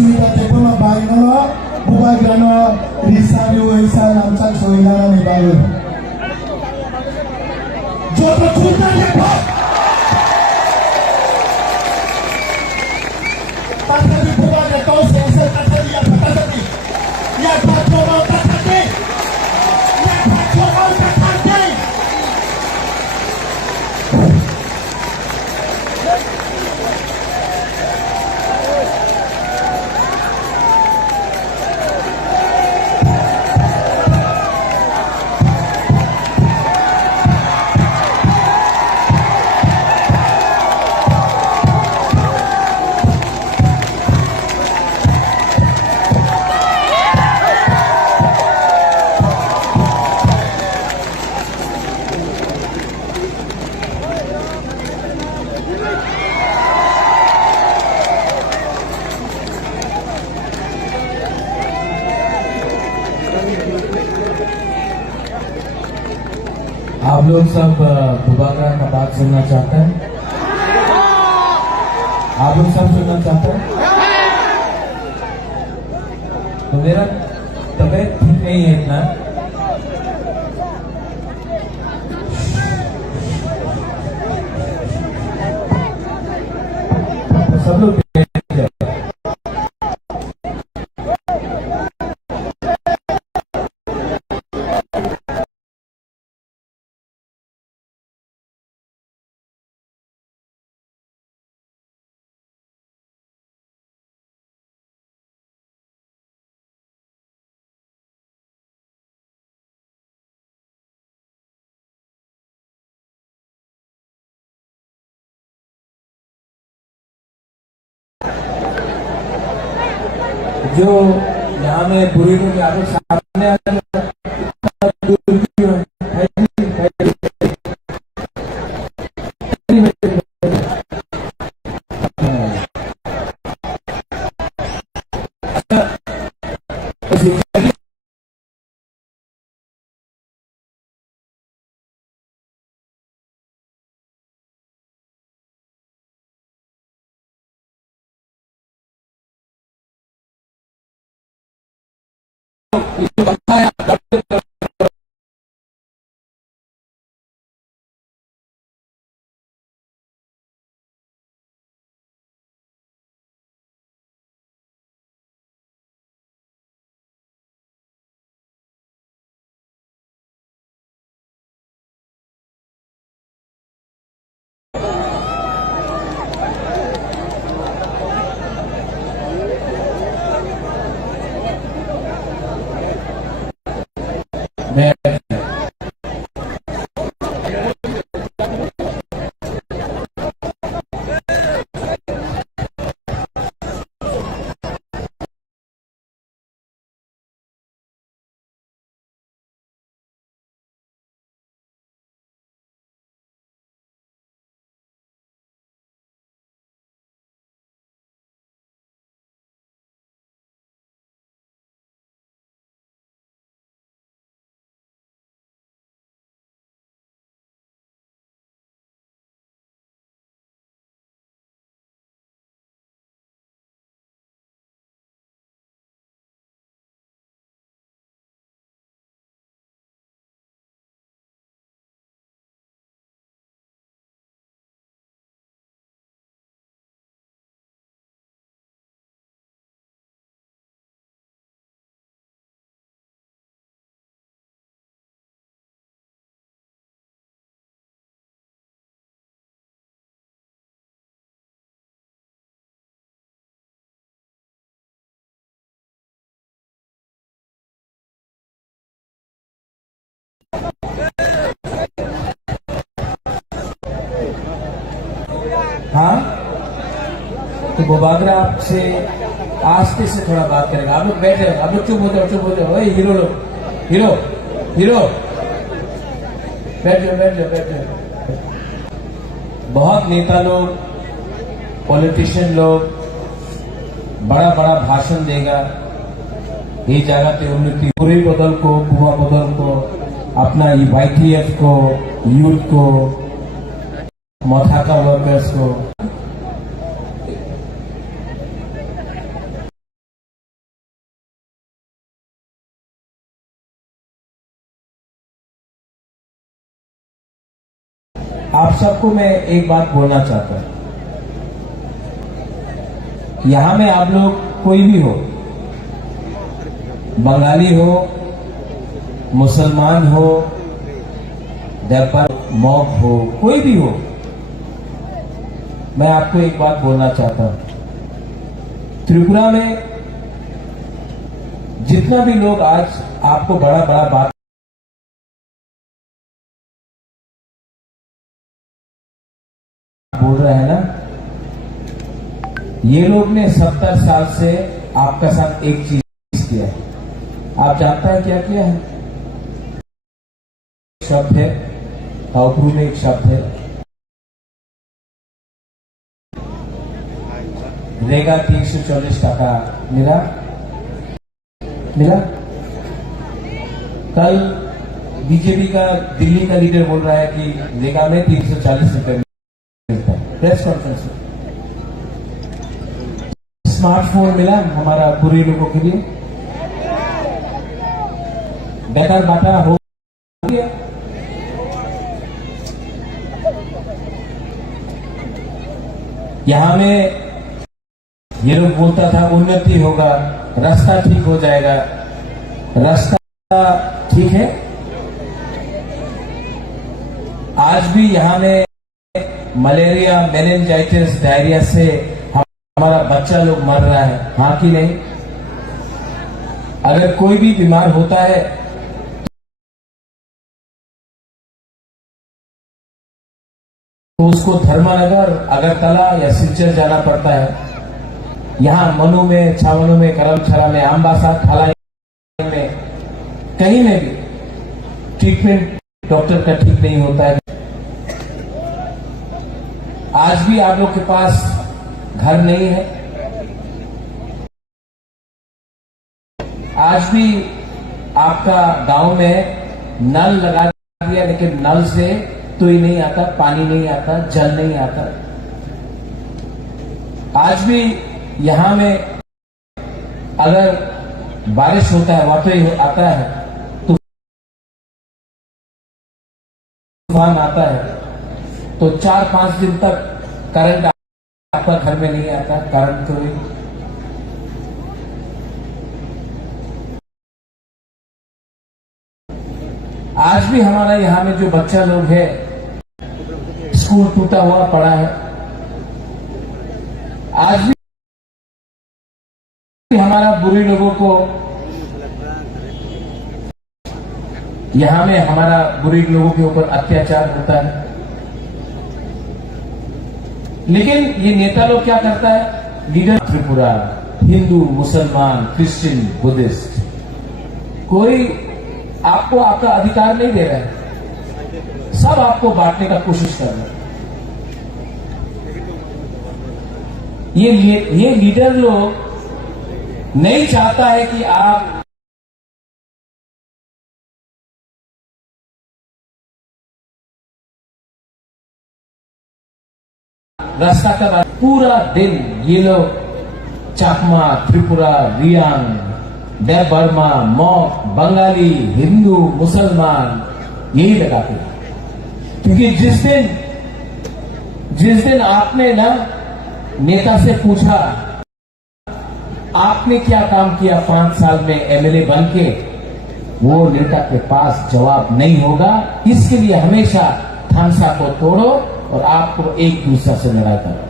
Usumita Tekoma Baino, Bugagano, Risario, Elsa, Namsak, Soilana, Nibaru. Jota Tuta Lepa! Patati Bugaga, Tosa, Elsa, Tatalia, Patati. Yapatoma, Patati. Yapatoma, Patati. आप लोग सब बुबागरा का बात सुनना चाहते हैं? आप लोग सब सुनना चाहते हैं? तो मेरा तबीयत ठीक नहीं है इतना। तो सब लोग जो यहाँ में बुरी के आगे सामने आ मैं हाँ, तो बुबागरा आपसे आस्ते से थोड़ा बात करेगा। आप लोग बैठे, आप लोग चुप हो जाओ, चुप हो जाओ। हीरो लोग, हीरो हीरो बैठ जाओ, बैठ जाओ, बैठ जाओ। बहुत नेता लोग, पॉलिटिशियन लोग बड़ा बड़ा भाषण देगा। ये जगह पे उन्नति पूरे बदल को, बुआ बदल को, अपना YTF को, यूथ को, मथाका वर्कर्स को आप सबको मैं एक बात बोलना चाहता हूं। यहां में आप लोग कोई भी हो, बंगाली हो, मुसलमान हो, व्यापार मौक हो, कोई भी हो, मैं आपको एक बात बोलना चाहता हूं। त्रिपुरा में जितना भी लोग आज आपको बड़ा बड़ा बात बोल रहे हैं ना, ये लोग ने 70 साल से आपका साथ एक चीज किया है। आप जानता है क्या किया है? शब्द है, काउप्रू में एक शब्द है, रेगा 340 टका मिला। कल बीजेपी का दिल्ली का लीडर बोल रहा है कि रेगा में 340 रुपए मिलता है। प्रेस कॉन्फ्रेंस में स्मार्टफोन मिला हमारा बुरे लोगों के लिए, बेकार बाटा हो गया। यहां में ये लोग बोलता था उन्नति होगा, रास्ता ठीक हो जाएगा। रास्ता ठीक है? आज भी यहां में मलेरिया, मेनिंजाइटिस, डायरिया से हमारा बच्चा लोग मर रहा है, हाँ कि नहीं? अगर कोई भी बीमार होता है तो उसको धर्मनगर, अगरतला या सिलचर जाना पड़ता है। यहां मनु में, छावनू में, करमछला में, आमबासा, थाला में, कहीं में भी ट्रीटमेंट डॉक्टर का ठीक नहीं होता है। आज भी आप लोग के पास घर नहीं है, आज भी आपका गांव में नल लगा दिया, लेकिन नल से तो ही नहीं आता, पानी नहीं आता, जल नहीं आता। आज भी यहां में अगर बारिश होता है, वाटर ही आता है, तूफान आता है, तो 4-5 दिन तक करंट आपका घर में नहीं आता। करंट तो आज भी हमारा यहां में जो बच्चा लोग है, स्कूल टूटा हुआ पड़ा है। आज भी हमारा बुरी लोगों को यहां में हमारा बुरी लोगों के ऊपर अत्याचार होता है। लेकिन ये नेता लोग क्या करता है? लीडर त्रिपुरा, हिंदू, मुसलमान, क्रिश्चियन, बुद्धिस्ट, कोई आपको आपका अधिकार नहीं दे रहा है, सब आपको बांटने का कोशिश कर रहे हैं। ये लीडर लोग नहीं चाहता है कि आप रास्ता का पूरा दिन ये लोग चाकमा, त्रिपुरा, रियांग, देवबर्मा, मौक, बंगाली, हिंदू, मुसलमान यही लगाते हैं। क्योंकि जिस दिन आपने ना नेता से पूछा आपने क्या काम किया 5 साल में एमएलए बन के, वो नेता के पास जवाब नहीं होगा। इसके लिए हमेशा थानसा को तोड़ो और आपको एक दूसरे से लड़ाई करो।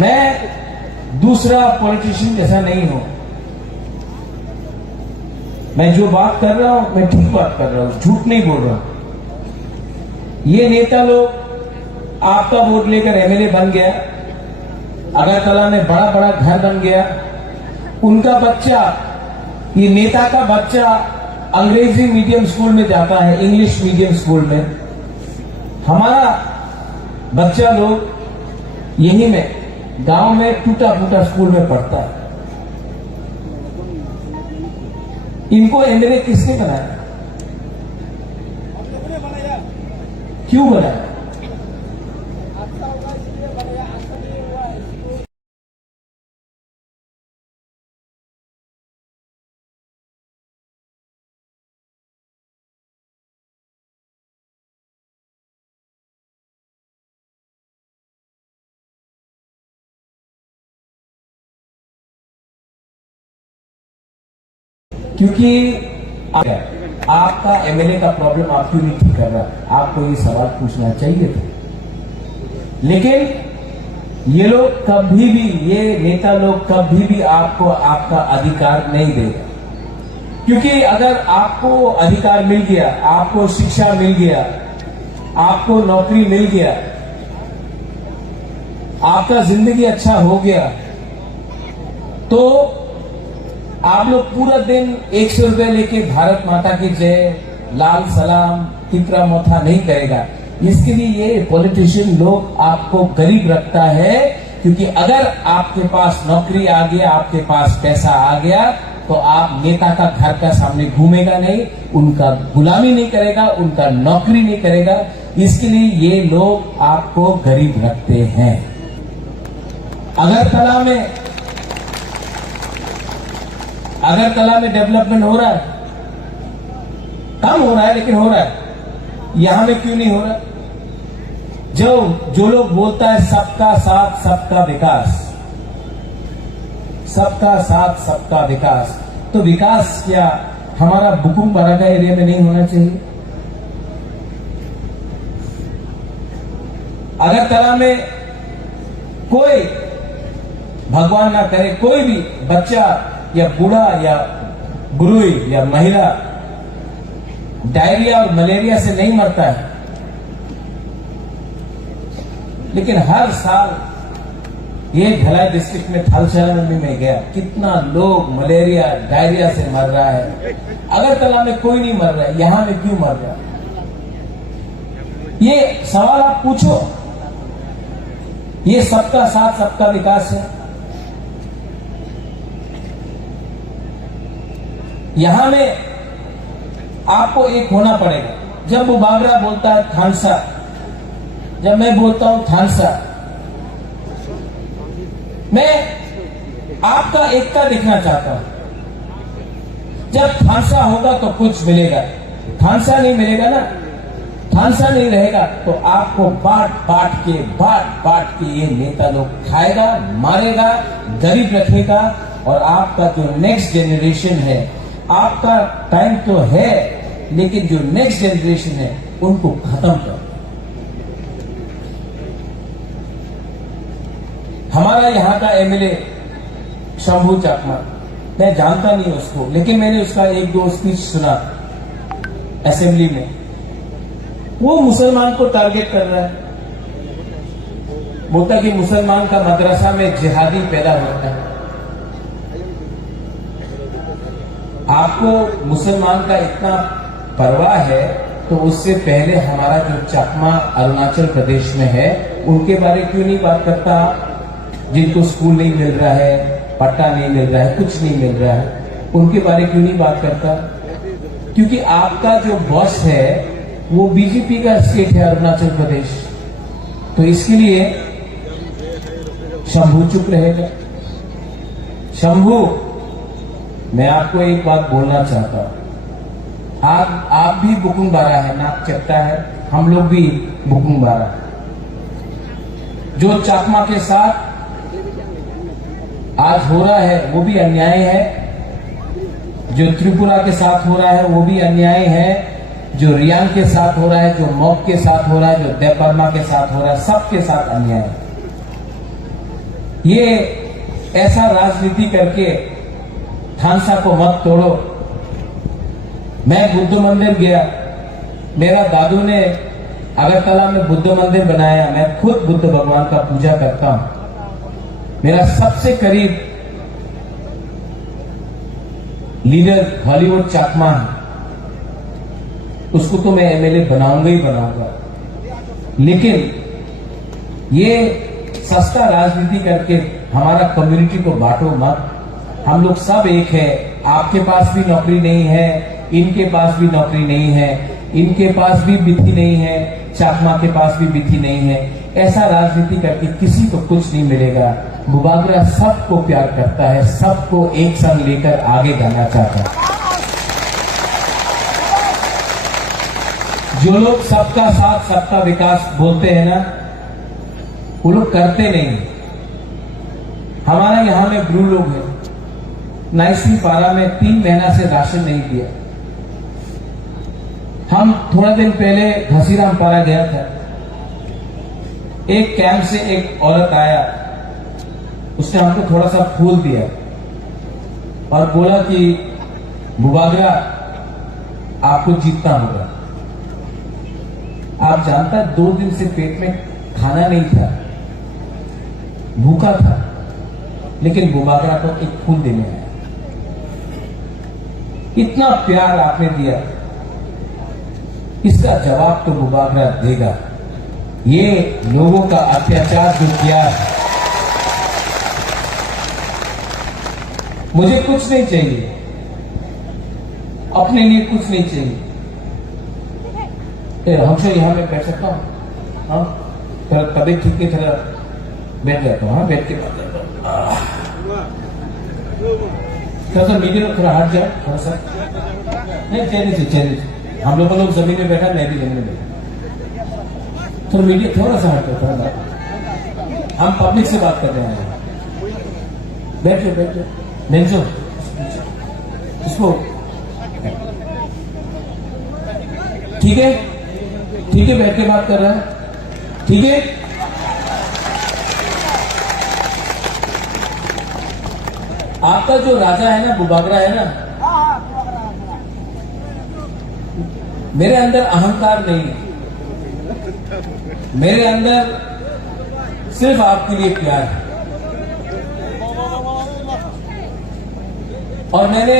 मैं दूसरा पॉलिटिशियन जैसा नहीं हूं। मैं जो बात कर रहा हूं, मैं ठीक बात कर रहा हूं, झूठ नहीं बोल रहा हूं। ये नेता लोग आपका वोट लेकर एमएलए बन गया, अगरतला में बड़ा बड़ा घर बन गया, उनका बच्चा, ये नेता का बच्चा अंग्रेजी मीडियम स्कूल में जाता है, इंग्लिश मीडियम स्कूल में। हमारा बच्चा लोग यही में गांव में टूटा फूटा स्कूल में पढ़ता है। इनको एमएलए किसने बनाया? क्यों बनाया? क्योंकि आपका एमएलए का प्रॉब्लम आप क्यों नहीं ठीक कर रहा, आपको ये सवाल पूछना चाहिए था। लेकिन ये लोग कभी भी, ये नेता लोग कभी भी आपको आपका अधिकार नहीं देगा, क्योंकि अगर आपको अधिकार मिल गया, आपको शिक्षा मिल गया, आपको नौकरी मिल गया, आपका जिंदगी अच्छा हो गया, तो आप लोग पूरा दिन 100 रुपए लेके भारत माता की जय, लाल सलाम, तितरा मोथा नहीं करेगा। इसके लिए ये पॉलिटिशियन लोग आपको गरीब रखता है, क्योंकि अगर आपके पास नौकरी आ गया, आपके पास पैसा आ गया, तो आप नेता का घर का सामने घूमेगा नहीं, उनका गुलामी नहीं करेगा, उनका नौकरी नहीं करेगा। इसके लिए ये लोग आपको गरीब रखते हैं। अगरतला में डेवलपमेंट हो रहा है, कम हो रहा है लेकिन हो रहा है। यहां में क्यों नहीं हो रहा? जो लोग बोलता है सबका साथ सबका विकास, सबका साथ सबका विकास, तो विकास क्या हमारा बुकुम बारागा एरिया में नहीं होना चाहिए? अगरतला में कोई, भगवान ना करे, कोई भी बच्चा या बूढ़ा या बुढ़ी या महिला डायरिया और मलेरिया से नहीं मरता है, लेकिन हर साल ये ढलाई डिस्ट्रिक्ट में थलसेना में गया, कितना लोग मलेरिया डायरिया से मर रहा है। अगरतला में कोई नहीं मर रहा है, यहां में क्यों मर रहा है? ये सवाल आप पूछो। ये सबका साथ सबका विकास है। यहां में आपको एक होना पड़ेगा। जब वो बाबरा बोलता है थानसा, जब मैं बोलता हूं थानसा, मैं आपका एकता दिखना चाहता हूं। जब थानसा होगा तो कुछ मिलेगा, थानसा नहीं मिलेगा ना, थानसा नहीं रहेगा तो आपको बांट बांट के ये नेता लोग खाएगा, मारेगा, गरीब रखेगा, और आपका जो नेक्स्ट जनरेशन है, आपका टाइम तो है, लेकिन जो नेक्स्ट जनरेशन है उनको खत्म कर। हमारा यहां का एमएलए शंभू चाकमा, मैं जानता नहीं उसको, लेकिन मैंने उसका एक दो स्पीच सुना असेंबली में। वो मुसलमान को टारगेट कर रहा है, बोलता कि मुसलमान का मदरसा में जिहादी पैदा होता है। आपको मुसलमान का इतना परवाह है तो उससे पहले हमारा जो चकमा अरुणाचल प्रदेश में है उनके बारे क्यों नहीं बात करता? जिनको स्कूल नहीं मिल रहा है, पट्टा नहीं मिल रहा है, कुछ नहीं मिल रहा है, उनके बारे क्यों नहीं बात करता? क्योंकि आपका जो बॉस है वो बीजेपी का स्टेट है अरुणाचल प्रदेश, तो इसके लिए शंभू चुप रहेगा। शंभू, मैं आपको एक बात बोलना चाहता हूं, आप भी बुकुंग बारा है, नाक चपटा है, हम लोग भी बुकुंग बारा है। जो चाकमा के साथ आज हो रहा है वो भी अन्याय है, जो त्रिपुरा के साथ हो रहा है वो भी अन्याय है, जो रियांग के साथ हो रहा है, जो मॉक के साथ हो रहा है, जो देवबर्मा के साथ हो रहा है, सबके साथ अन्याय है। ये ऐसा राजनीति करके थानसा को मत तोड़ो। मैं बुद्ध मंदिर गया, मेरा दादू ने अगरतला में बुद्ध मंदिर बनाया, मैं खुद बुद्ध भगवान का पूजा करता हूं। मेरा सबसे करीब लीडर हॉलीवुड चाकमा है, उसको तो मैं एमएलए बनाऊंगा ही बनाऊंगा, लेकिन ये सस्ता राजनीति करके हमारा कम्युनिटी को बांटो मत। हम लोग सब एक है। आपके पास भी नौकरी नहीं है, इनके पास भी नौकरी नहीं है, इनके पास भी बिथी नहीं है, चाकमा के पास भी बिथी नहीं है। ऐसा राजनीति करके किसी को कुछ नहीं मिलेगा। बुबागरा सबको प्यार करता है, सबको एक संग लेकर आगे जाना चाहता है। जो लोग सबका साथ सबका विकास बोलते हैं ना, वो लोग करते नहीं। हमारा यहां में ब्रू लोग हैं, नाइसी पारा में 3 महीना से राशन नहीं दिया। हम थोड़ा दिन पहले घसीराम पारा गया था, एक कैंप से एक औरत आया, उसने हमको थोड़ा सा फूल दिया और बोला कि बुबागरा आपको जीतना होगा। आप जानता 2 दिन से पेट में खाना नहीं था, भूखा था, लेकिन बुबागरा को एक फूल देने आया। इतना प्यार आपने दिया, इसका जवाब तो बुबागरा देगा। ये लोगों का अत्याचार जो किया है, मुझे कुछ नहीं चाहिए, अपने लिए कुछ नहीं चाहिए। हमसे यहां में बैठ सकता हूं? हाँ, थोड़ा तबीयत ठीक नहीं, थोड़ा बैठ जाता हूँ। हाँ, बैठ के बात करता हूँ। थोड़ा सा मीडिया में थोड़ा हट जाए, थोड़ा सा नहीं, चैलेंज हम लोग जमीन में बैठा, मैं भी जमीन में बैठा, थोड़ा मीडिया थोड़ा सा हट जाता है। हम पब्लिक से बात कर रहे हैं। बैठो मेंजो इसको, ठीक है बैठ के बात कर रहा है, ठीक है। आपका जो राजा है ना, बुबागरा है ना, मेरे अंदर अहंकार नहीं है, मेरे अंदर सिर्फ आपके लिए प्यार है। और मैंने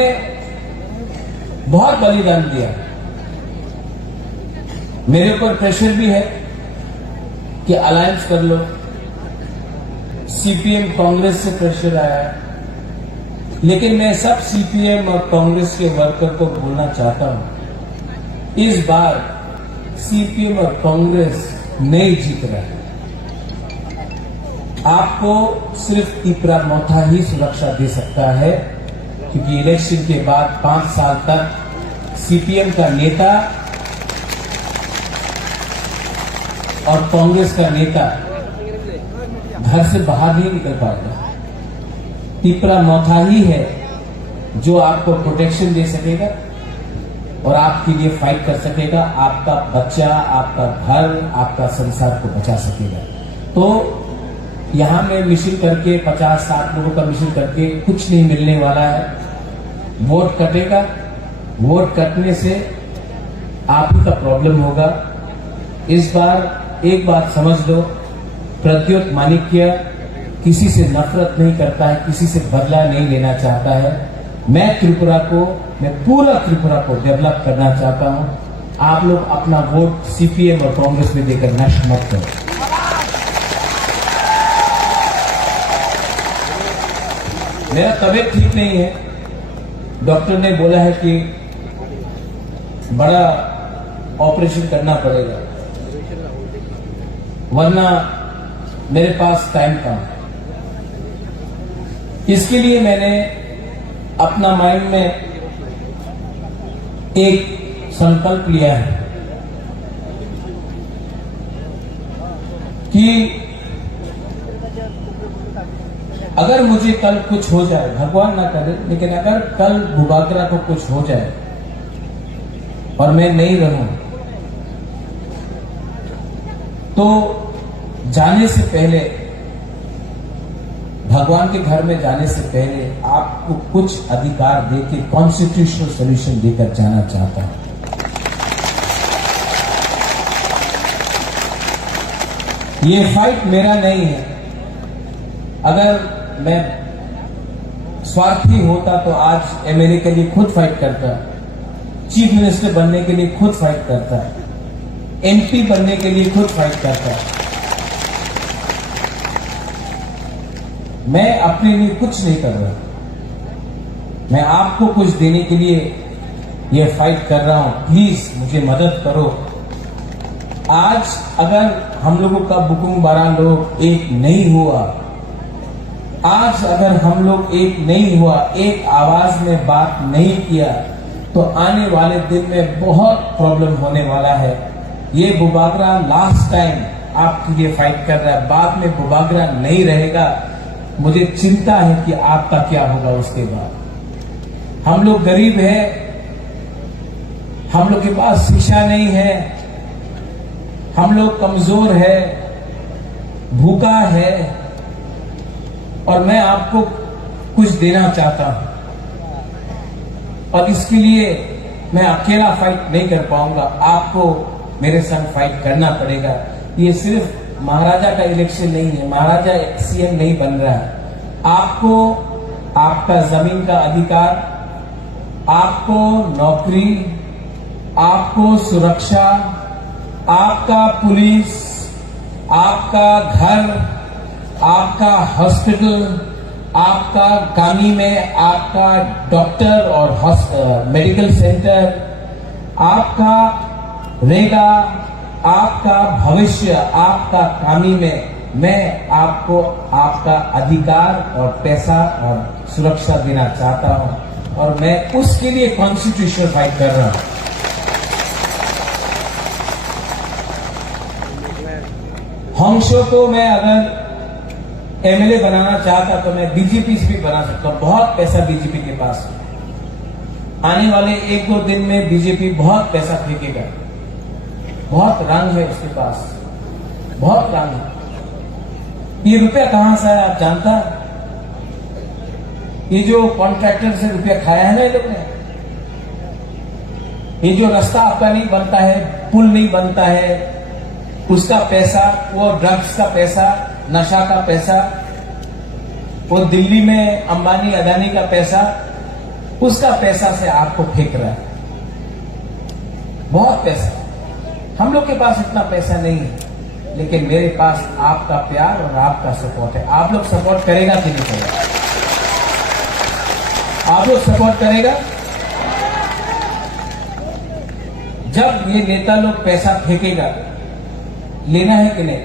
बहुत बलिदान दिया। मेरे ऊपर प्रेशर भी है कि अलायंस कर लो, सीपीएम कांग्रेस से प्रेशर आया है, लेकिन मैं सब सीपीएम और कांग्रेस के वर्कर को बोलना चाहता हूं, इस बार सीपीएम और कांग्रेस नहीं जीत रहा है। आपको सिर्फ तीपरा मोथा ही सुरक्षा दे सकता है, क्योंकि इलेक्शन के बाद 5 साल तक सीपीएम का नेता और कांग्रेस का नेता घर से बाहर नहीं निकल पाएगा। तीपरा मोथा ही है जो आपको प्रोटेक्शन दे सकेगा और आपके लिए फाइट कर सकेगा, आपका बच्चा, आपका घर, आपका संसार को बचा सकेगा। तो यहां में मिशन करके 50-60 लोगों का मिशन करके कुछ नहीं मिलने वाला है। वोट कटेगा, वोट कटने से आप ही का प्रॉब्लम होगा। इस बार एक बात समझ लो, प्रद्योत माणिक्य किसी से नफरत नहीं करता है, किसी से बदला नहीं लेना चाहता है। मैं पूरा त्रिपुरा को डेवलप करना चाहता हूं। आप लोग अपना वोट सीपीएम और कांग्रेस में देकर नष्ट मत करो। मेरा तबीयत ठीक नहीं है, डॉक्टर ने बोला है कि बड़ा ऑपरेशन करना पड़ेगा, वरना मेरे पास टाइम कम है। इसके लिए मैंने अपना माइंड में एक संकल्प लिया है कि अगर मुझे कल कुछ हो जाए, भगवान ना करे, लेकिन अगर कल बुबागरा को कुछ हो जाए और मैं नहीं रहूं, तो जाने से पहले, भगवान के घर में जाने से पहले आपको कुछ अधिकार देके कॉन्स्टिट्यूशनल सोल्यूशन देकर जाना चाहता हूं। ये फाइट मेरा नहीं है। अगर मैं स्वार्थी होता तो आज एमएलए के लिए खुद फाइट करता, चीफ मिनिस्टर बनने के लिए खुद फाइट करता, एमपी बनने के लिए खुद फाइट करता। मैं अपने लिए कुछ नहीं कर रहा, मैं आपको कुछ देने के लिए ये फाइट कर रहा हूं। प्लीज मुझे मदद करो। आज अगर हम लोगों का बुकुंग बारा लोग एक नहीं हुआ, आज अगर हम लोग एक नहीं हुआ, एक आवाज में बात नहीं किया, तो आने वाले दिन में बहुत प्रॉब्लम होने वाला है। ये बुबागरा लास्ट टाइम आपके लिए फाइट कर रहा है, बाद में बुबागरा नहीं रहेगा। मुझे चिंता है कि आपका क्या होगा उसके बाद। हम लोग गरीब हैं, हम लोग के पास शिक्षा नहीं है, हम लोग कमजोर है, भूखा है, और मैं आपको कुछ देना चाहता हूं। और इसके लिए मैं अकेला फाइट नहीं कर पाऊंगा, आपको मेरे संग फाइट करना पड़ेगा। ये सिर्फ महाराजा का इलेक्शन नहीं है, महाराजा सीएम नहीं बन रहा है। आपको आपका जमीन का अधिकार, आपको नौकरी, आपको सुरक्षा, आपका पुलिस, आपका घर, आपका हॉस्पिटल, आपका गामी में आपका डॉक्टर और मेडिकल सेंटर, आपका रेगा, आपका भविष्य, आपका कामी में मैं आपको आपका अधिकार और पैसा और सुरक्षा देना चाहता हूं, और मैं उसके लिए कॉन्स्टिट्यूशनल फाइट कर रहा हूं। हंसों को मैं अगर एमएलए बनाना चाहता तो मैं बीजेपी से भी बना सकता हूं। बहुत पैसा बीजेपी के पास है। आने वाले 1-2 दिन में बीजेपी बहुत पैसा फेंकेगा। बहुत रंग है उसके पास, बहुत रंग है। ये रुपया कहां से है आप जानता? ये जो कॉन्ट्रैक्टर से रुपया खाया है ना ये लोग ने, ये जो रास्ता आपका नहीं बनता है, पुल नहीं बनता है, उसका पैसा, वो ड्रग्स का पैसा, नशा का पैसा, वो दिल्ली में अंबानी अदानी का पैसा, उसका पैसा से आपको फेंक रहा है। बहुत पैसा। हम लोग के पास इतना पैसा नहीं है, लेकिन मेरे पास आपका प्यार और आपका सपोर्ट है। आप लोग सपोर्ट करेगा कि नहीं करेगा? आप लोग सपोर्ट करेगा? जब ये नेता लोग पैसा फेंकेगा, लेना है कि नहीं?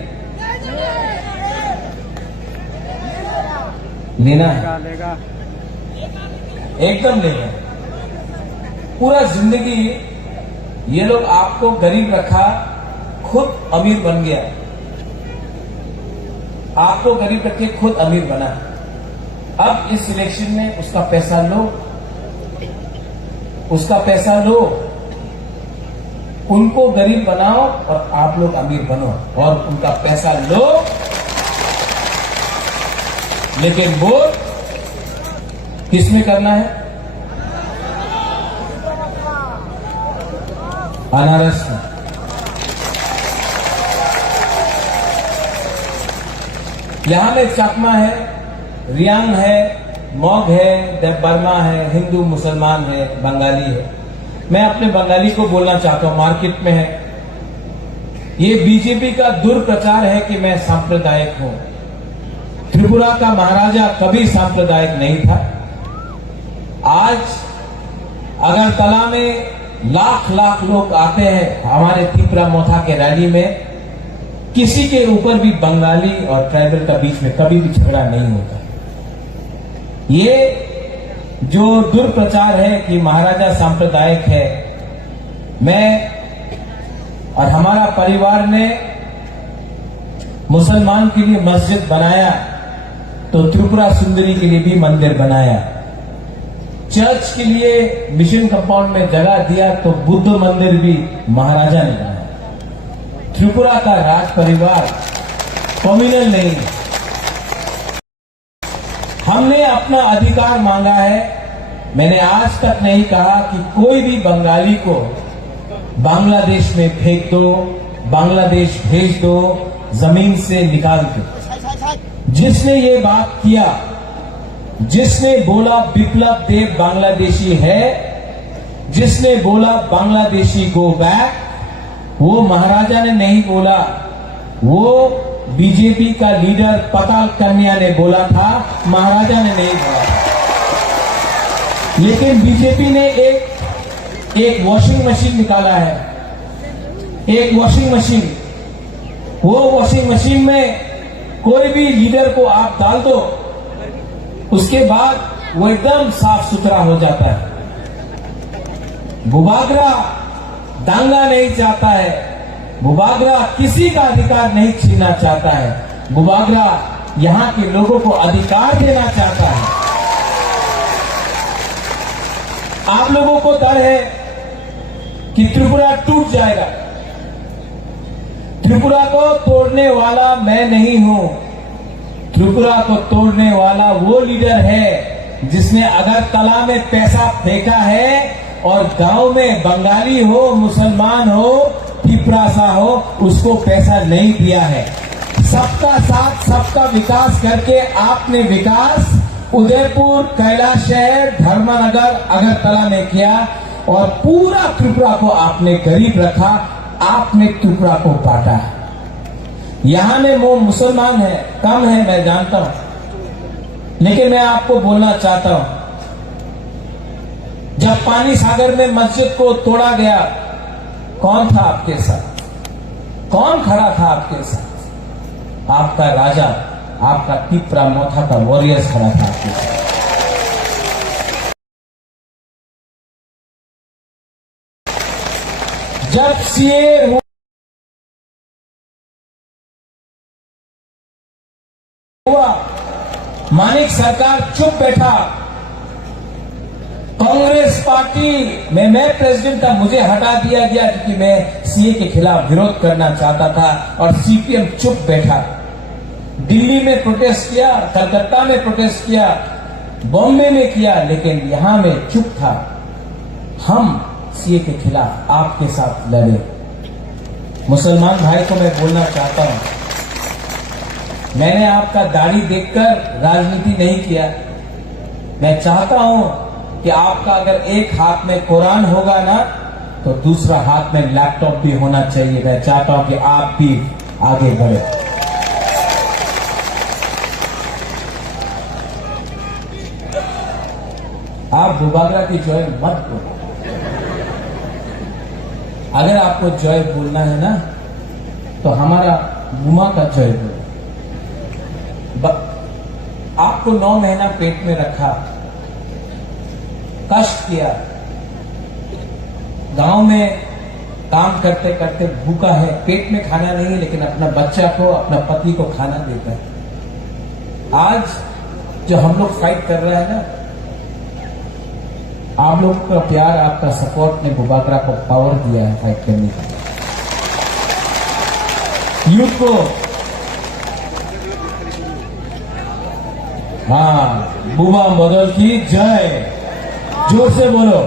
लेना है, एकदम लेना है। पूरा जिंदगी ये लोग आपको गरीब रखा, खुद अमीर बन गया। आपको गरीब रखे, खुद अमीर बना। अब इस इलेक्शन में उसका पैसा लो, उसका पैसा लो, उनको गरीब बनाओ और आप लोग अमीर बनो, और उनका पैसा लो, लेकिन वोट किसमें करना है? अनारस में। यहां में चकमा है, रियांग है, मॉग है, देवबर्मा है, हिंदू मुसलमान है, बंगाली है। मैं अपने बंगाली को बोलना चाहता हूं, मार्केट में है। ये बीजेपी का दुर्प्रचार है कि मैं सांप्रदायिक हूं। त्रिपुरा का महाराजा कभी सांप्रदायिक नहीं था। आज अगरतला में लाख लाख लोग आते हैं हमारे त्रिपुरा मोथा के रैली में, किसी के ऊपर भी बंगाली और ट्राइबल का बीच में कभी भी झगड़ा नहीं होता। ये जो दुर्प्रचार है कि महाराजा सांप्रदायिक है, मैं और हमारा परिवार ने मुसलमान के लिए मस्जिद बनाया तो त्रिपुरा सुंदरी के लिए भी मंदिर बनाया। चर्च के लिए मिशन कंपाउंड में जगह दिया तो बुद्ध मंदिर भी महाराजा ने बनाया। त्रिपुरा का राज परिवार कम्युनल नहीं है। हमने अपना अधिकार मांगा है। मैंने आज तक नहीं कहा कि कोई भी बंगाली को बांग्लादेश में फेंक दो, बांग्लादेश भेज दो, जमीन से निकाल दो। जिसने ये बात किया, जिसने बोला विप्लव देव बांग्लादेशी है, जिसने बोला बांग्लादेशी गो बैक, वो महाराजा ने नहीं बोला, वो बीजेपी का लीडर पताल कन्या ने बोला था, महाराजा ने नहीं बोला। लेकिन बीजेपी ने एक वॉशिंग मशीन निकाला है, एक वॉशिंग मशीन। वो वॉशिंग मशीन में कोई भी लीडर को आप डाल दो, उसके बाद वो एकदम साफ सुथरा हो जाता है। बुबागरा दांगा नहीं चाहता है, बुबागरा किसी का अधिकार नहीं छीनना चाहता है। बुबागरा यहां के लोगों को अधिकार देना चाहता है। आप लोगों को डर है कि त्रिपुरा टूट जाएगा। त्रिपुरा को तोड़ने वाला मैं नहीं हूं। त्रिपुरा को तोड़ने वाला वो लीडर है जिसने अगरतला में पैसा फेंका है और गांव में बंगाली हो, मुसलमान हो, पिपरासा हो, उसको पैसा नहीं दिया है। सबका साथ, सबका विकास करके आपने विकास उदयपुर, कैलाश शहर, धर्मनगर, अगरतला में किया और पूरा त्रिपुरा को आपने गरीब रखा। आपने त्रिपुरा को बांटा। यहां में वो मुसलमान है, कम है, मैं जानता हूं, लेकिन मैं आपको बोलना चाहता हूं, जब पानी सागर में मस्जिद को तोड़ा गया, कौन था आपके साथ? कौन खड़ा था आपके साथ? आपका राजा, आपका टिपरा मोथा का वॉरियर्स खड़ा था आपके साथ। जब सीए हुआ, मानिक सरकार चुप बैठा। कांग्रेस पार्टी में मैं प्रेसिडेंट था, मुझे हटा दिया गया क्योंकि मैं सीए के खिलाफ विरोध करना चाहता था और सीपीएम चुप बैठा। दिल्ली में प्रोटेस्ट किया, कलकत्ता में प्रोटेस्ट किया, बॉम्बे में किया, लेकिन यहां में चुप था। हम सीए के खिलाफ आपके साथ लड़े। मुसलमान भाई को मैं बोलना चाहता हूं, मैंने आपका दाढ़ी देखकर राजनीति नहीं किया। मैं चाहता हूं कि आपका अगर एक हाथ में कुरान होगा ना, तो दूसरा हाथ में लैपटॉप भी होना चाहिए। मैं चाहता हूं कि आप भी आगे बढ़े। आप बुबागरा की जॉय मत बोलो। अगर आपको जॉय बोलना है ना, तो हमारा बुमा का जॉय बोलो। आपको 9 महीना पेट में रखा, कष्ट किया, गांव में काम करते करते भूखा है, पेट में खाना नहीं है, लेकिन अपना बच्चा को, अपना पति को खाना देता है। आज जो हम लोग फाइट कर रहे हैं ना, आप लोगों का प्यार, आपका सपोर्ट ने बुबागरा को पावर दिया है फाइट करने के लिए। यूथ को, हाँ, बुमा बदल की जय, जोर से बोलो,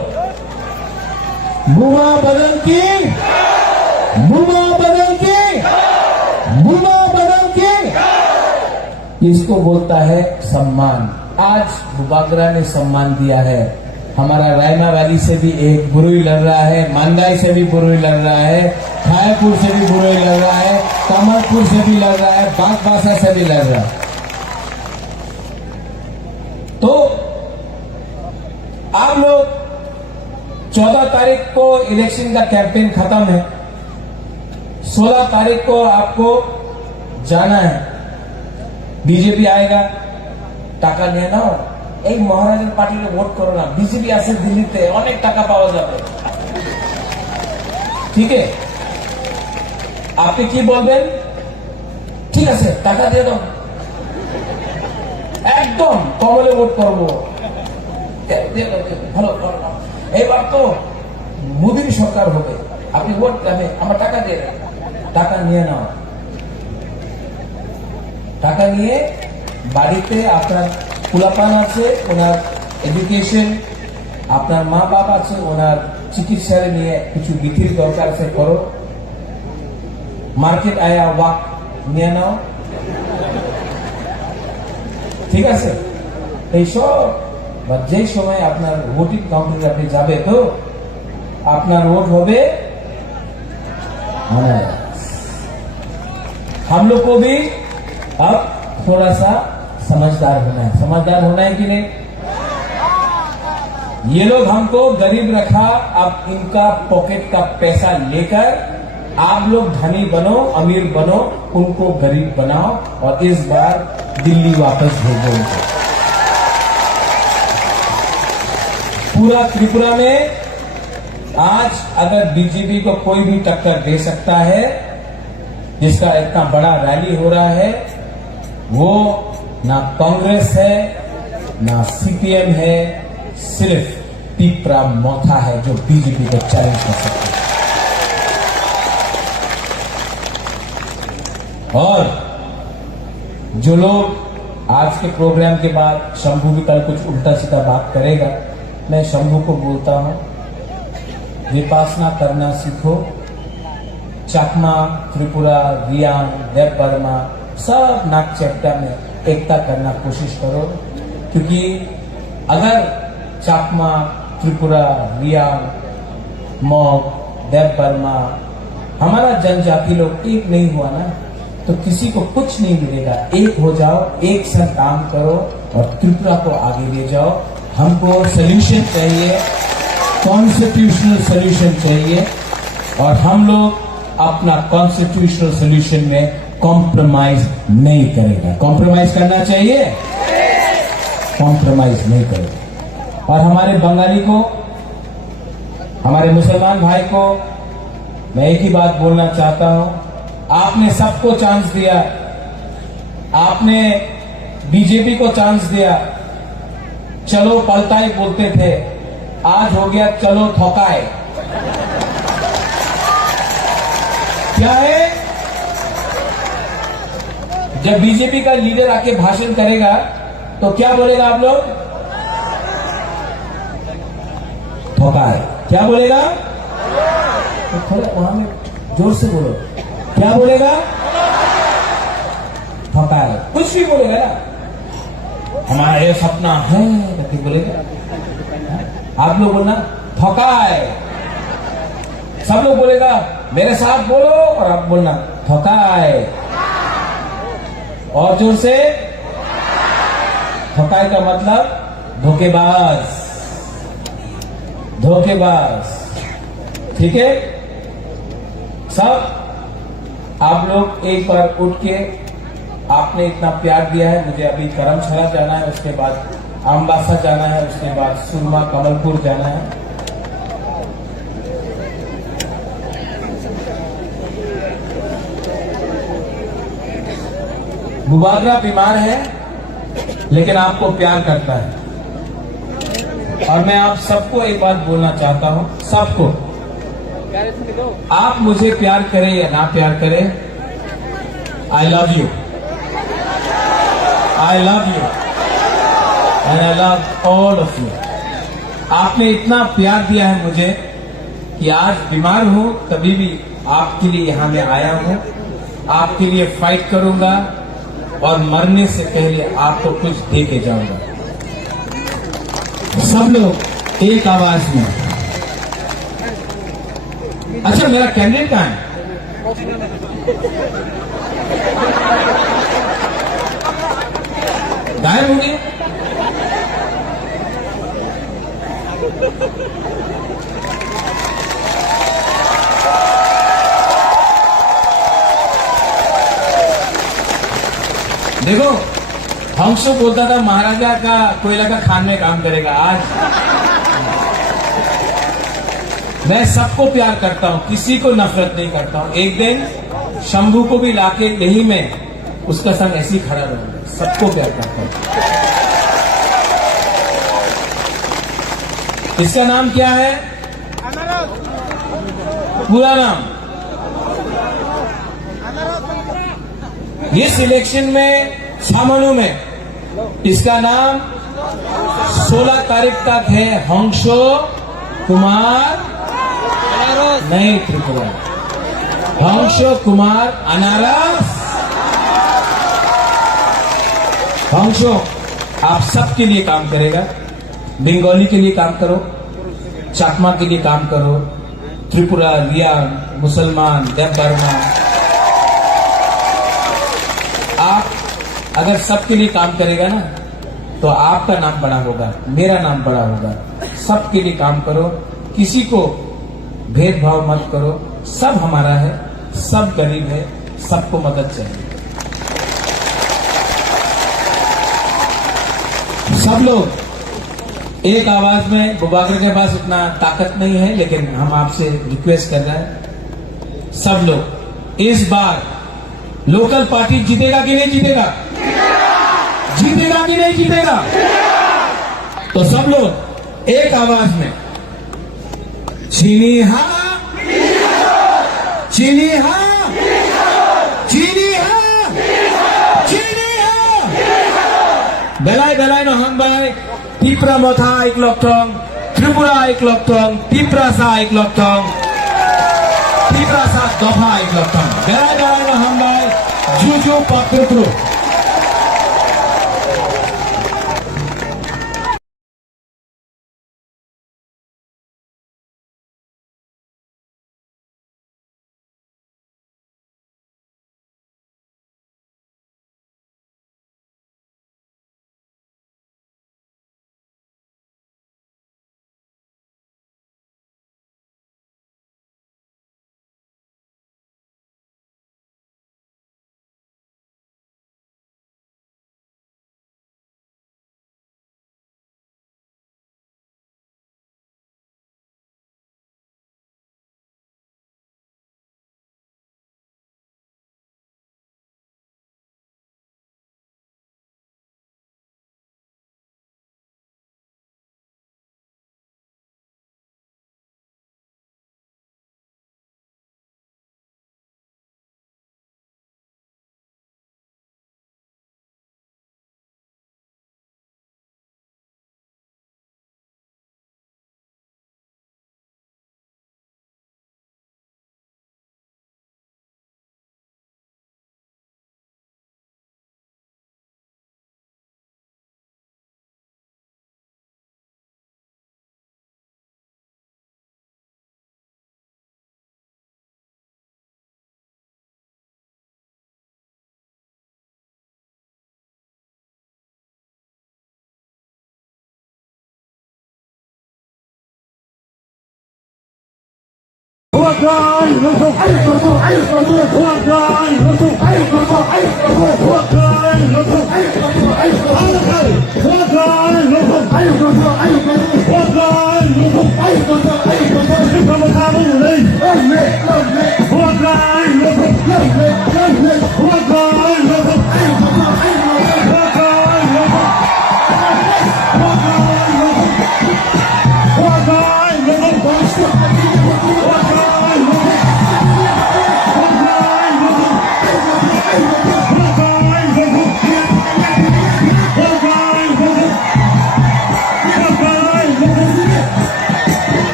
बुमा बदल की, बुमा बदल की, बुमा बदल की। इसको बोलता है सम्मान। आज बुबागरा ने सम्मान दिया है। हमारा रायमा वैली से भी एक बुरुई लड़ रहा है, मांगाई से भी बुरुई लड़ रहा है, खायपुर से भी बुरुई लड़ रहा है, कमलपुर से भी लड़ रहा है, बागबासा से भी लड़ रहा है। तो आप लोग 14 तारीख को इलेक्शन का कैंपेन खत्म है, 16 तारीख को आपको जाना है। बीजेपी आएगा, টাকা নিয়ে নাও, এই মহারাজের পার্টিকে ভোট করো না, বিজেপি আছে দিল্লিতে, অনেক টাকা পাওয়া যাবে। ঠিক আছে, আপনি কি বলবেন? ঠিক আছে, টাকা দিয়ে দাও, একদম কমলে ভোট করবো, ভালো করো। এবার তো মোদীর সরকার হবে, আপনি ভোট দেবে, আমার টাকা দিয়ে দেন। টাকা নিয়ে নাও, টাকা নিয়ে বাড়িতে আপনার পোলাপান আছে, ওনার এডুকেশন, আপনার মা বাপ আছে, ওনার চিকিৎসার নিয়ে কিছু বিধির দরকার আছে, করো। মার্কেট আয়া ওয়াক নিয়ে নাও, ঠিক আছে? এইসব যে সময় আপনার ভোটিং কাউন্টারে আপনি যাবে, তো আপনার ভোট হবে। हम लोग को भी अब थोड़ा सा समझदार होना है। समझदार होना है कि नहीं? ये लोग हमको गरीब रखा, अब इनका पॉकेट का पैसा लेकर आप लोग धनी बनो, अमीर बनो, उनको गरीब बनाओ और इस बार दिल्ली वापस भेजो उनको। पूरा त्रिपुरा में आज अगर बीजेपी को कोई भी टक्कर दे सकता है, जिसका इतना बड़ा रैली हो रहा है, वो ना कांग्रेस है, ना सीपीएम है, सिर्फ तीपरा मौथा है जो बीजेपी को चैलेंज कर सकता है। और जो लोग आज के प्रोग्राम के बाद शंभू भी कल कुछ उल्टा सीधा बात करेगा, मैं शंभू को बोलता हूं, विपासना करना सीखो। चकमा, त्रिपुरा, रियांग, देव बर्मा सब नाग चैप्टा में एकता करना कोशिश करो, क्योंकि अगर चकमा, त्रिपुरा, रियांग, मॉग, देव बर्मा हमारा जनजाति लोग एक नहीं हुआ ना, तो किसी को कुछ नहीं मिलेगा। एक हो जाओ, एक साथ काम करो और त्रिपुरा को आगे ले जाओ। हमको सोल्यूशन चाहिए, कॉन्स्टिट्यूशनल सोल्यूशन चाहिए, और हम लोग अपना कॉन्स्टिट्यूशनल सोल्यूशन में कॉम्प्रोमाइज नहीं करेगा। कॉम्प्रोमाइज करना चाहिए, कॉम्प्रोमाइज नहीं करेगा। और हमारे बंगाली को, हमारे मुसलमान भाई को मैं एक ही बात बोलना चाहता हूं, आपने सबको चांस दिया, आपने बीजेपी को चांस दिया, चलो पलटाई बोलते थे, आज हो गया चलो थोकाए। क्या है? जब बीजेपी का लीडर आके भाषण करेगा तो क्या बोलेगा आप लोग? थोकाए। क्या बोलेगा? तो थोड़ा वहां में जोर से बोलो, क्या बोलेगा? थोकाए। कुछ भी बोलेगा ना, हमारा ये सपना है करके बोलेगा। आप लोग बोलना थोकाए, सब लोग बोलेगा मेरे साथ बोलो, और आप बोलना थोकाए, और जोर से। थोकाए का मतलब धोखेबाज, धोखेबाज। ठीक है? सब आप लोग एक बार उठ के, आपने इतना प्यार दिया है, मुझे अभी करमशाला जाना है, उसके बाद अम्बासा जाना है, उसके बाद सुरमा कमलपुर जाना है। बुबागरा बीमार है लेकिन आपको प्यार करता है, और मैं आप सबको एक बात बोलना चाहता हूं, सबको, आप मुझे प्यार करें या ना प्यार करें, I love you, I love you and I love all of you. आपने इतना प्यार दिया है मुझे कि आज बीमार हूं तभी भी आपके लिए यहां मैं आया हूं, आपके लिए फाइट करूंगा, और मरने से पहले आपको कुछ दे के जाऊंगा। सब लोग एक आवाज में। अच्छा, मेरा कैंडिडेट कहां है? गायब हो गए? देखो, हंसो बोलता था महाराजा का कोयला का खान में काम करेगा। आज मैं सबको प्यार करता हूं, किसी को नफरत नहीं करता हूं। एक दिन शंभू को भी लाके यही में उसका संग ऐसे ही खड़ा रहूंगा, सबको प्यार करता हूं। इसका नाम क्या है? पूरा नाम? इस इलेक्शन में सामान्यों में इसका नाम 16 तारीख तक है हंसो कुमार, नहीं त्रिपुरा, हंसो कुमार अनारस। हंसो आप सबके लिए काम करेगा, बंगाली के लिए काम करो, चाकमा के लिए काम करो, त्रिपुरा, रियांग, मुसलमान, देव बर्मा, आप अगर सबके लिए काम करेगा ना तो आपका नाम बड़ा होगा, मेरा नाम बड़ा होगा। सबके लिए काम करो, किसी को भेदभाव मत करो, सब हमारा है, सब गरीब है, सबको मदद चाहिए। सब लोग एक आवाज में। बुबागरा के पास उतना ताकत नहीं है, लेकिन हम आपसे रिक्वेस्ट कर रहे हैं, सब लोग इस बार लोकल पार्टी जीतेगा कि नहीं जीतेगा? जीतेगा कि नहीं जीतेगा? तो सब लोग एक आवाज में चीनी हाँ, चीनी हाँ, चीनी हाँ, चीनी हाँ। बेलाय बेलाय नहन बाय त्रिपुरा मथा एक लक्टं, त्रिपुरा एक लक्टं, त्रिपुरा सा एक लक्टं, त्रिपुरा सा दफा एक लक्टं। बेलाय बेलाय नहन bye Juju पत्रुत्रु।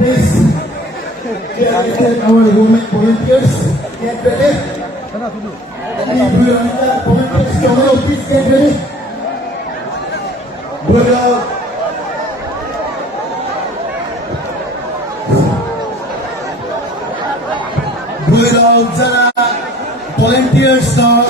Please, our women volunteers, get ready. Any volunteers, please get ready. Volunteers now.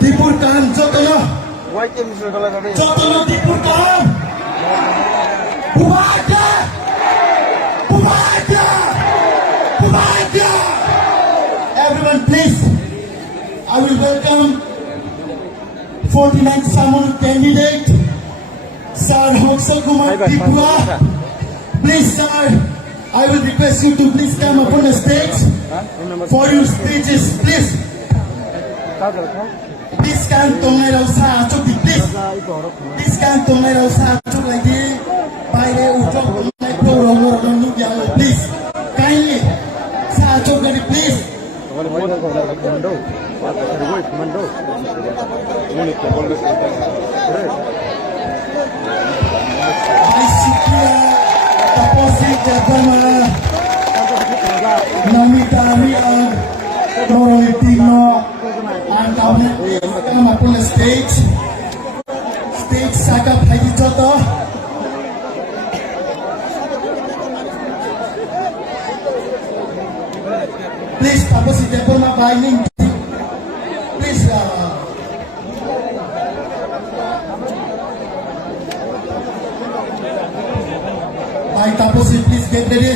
Dipurkan Jotono. Jotono Dipurkan. Bubaga. Bubaga. Bubaga. Everyone please. I will welcome 49th Samur candidate Sir Hoksha Kumar Dipua. Please sir, I will request you to please come upon the stage for your speeches please. This can tongai rasa chok di please. This can tongai rasa chok lagi. Paire utok tongai pro romo romo yang please. Kindly sa chok gadi please. Kapolsek Jatama, Namita Rian, Noroy Tigno, and Cabinet come upon the stage. Stage Saka Pagitoto. Please, tapos si Deborah Bailing. Please, ay tapos si please get ready.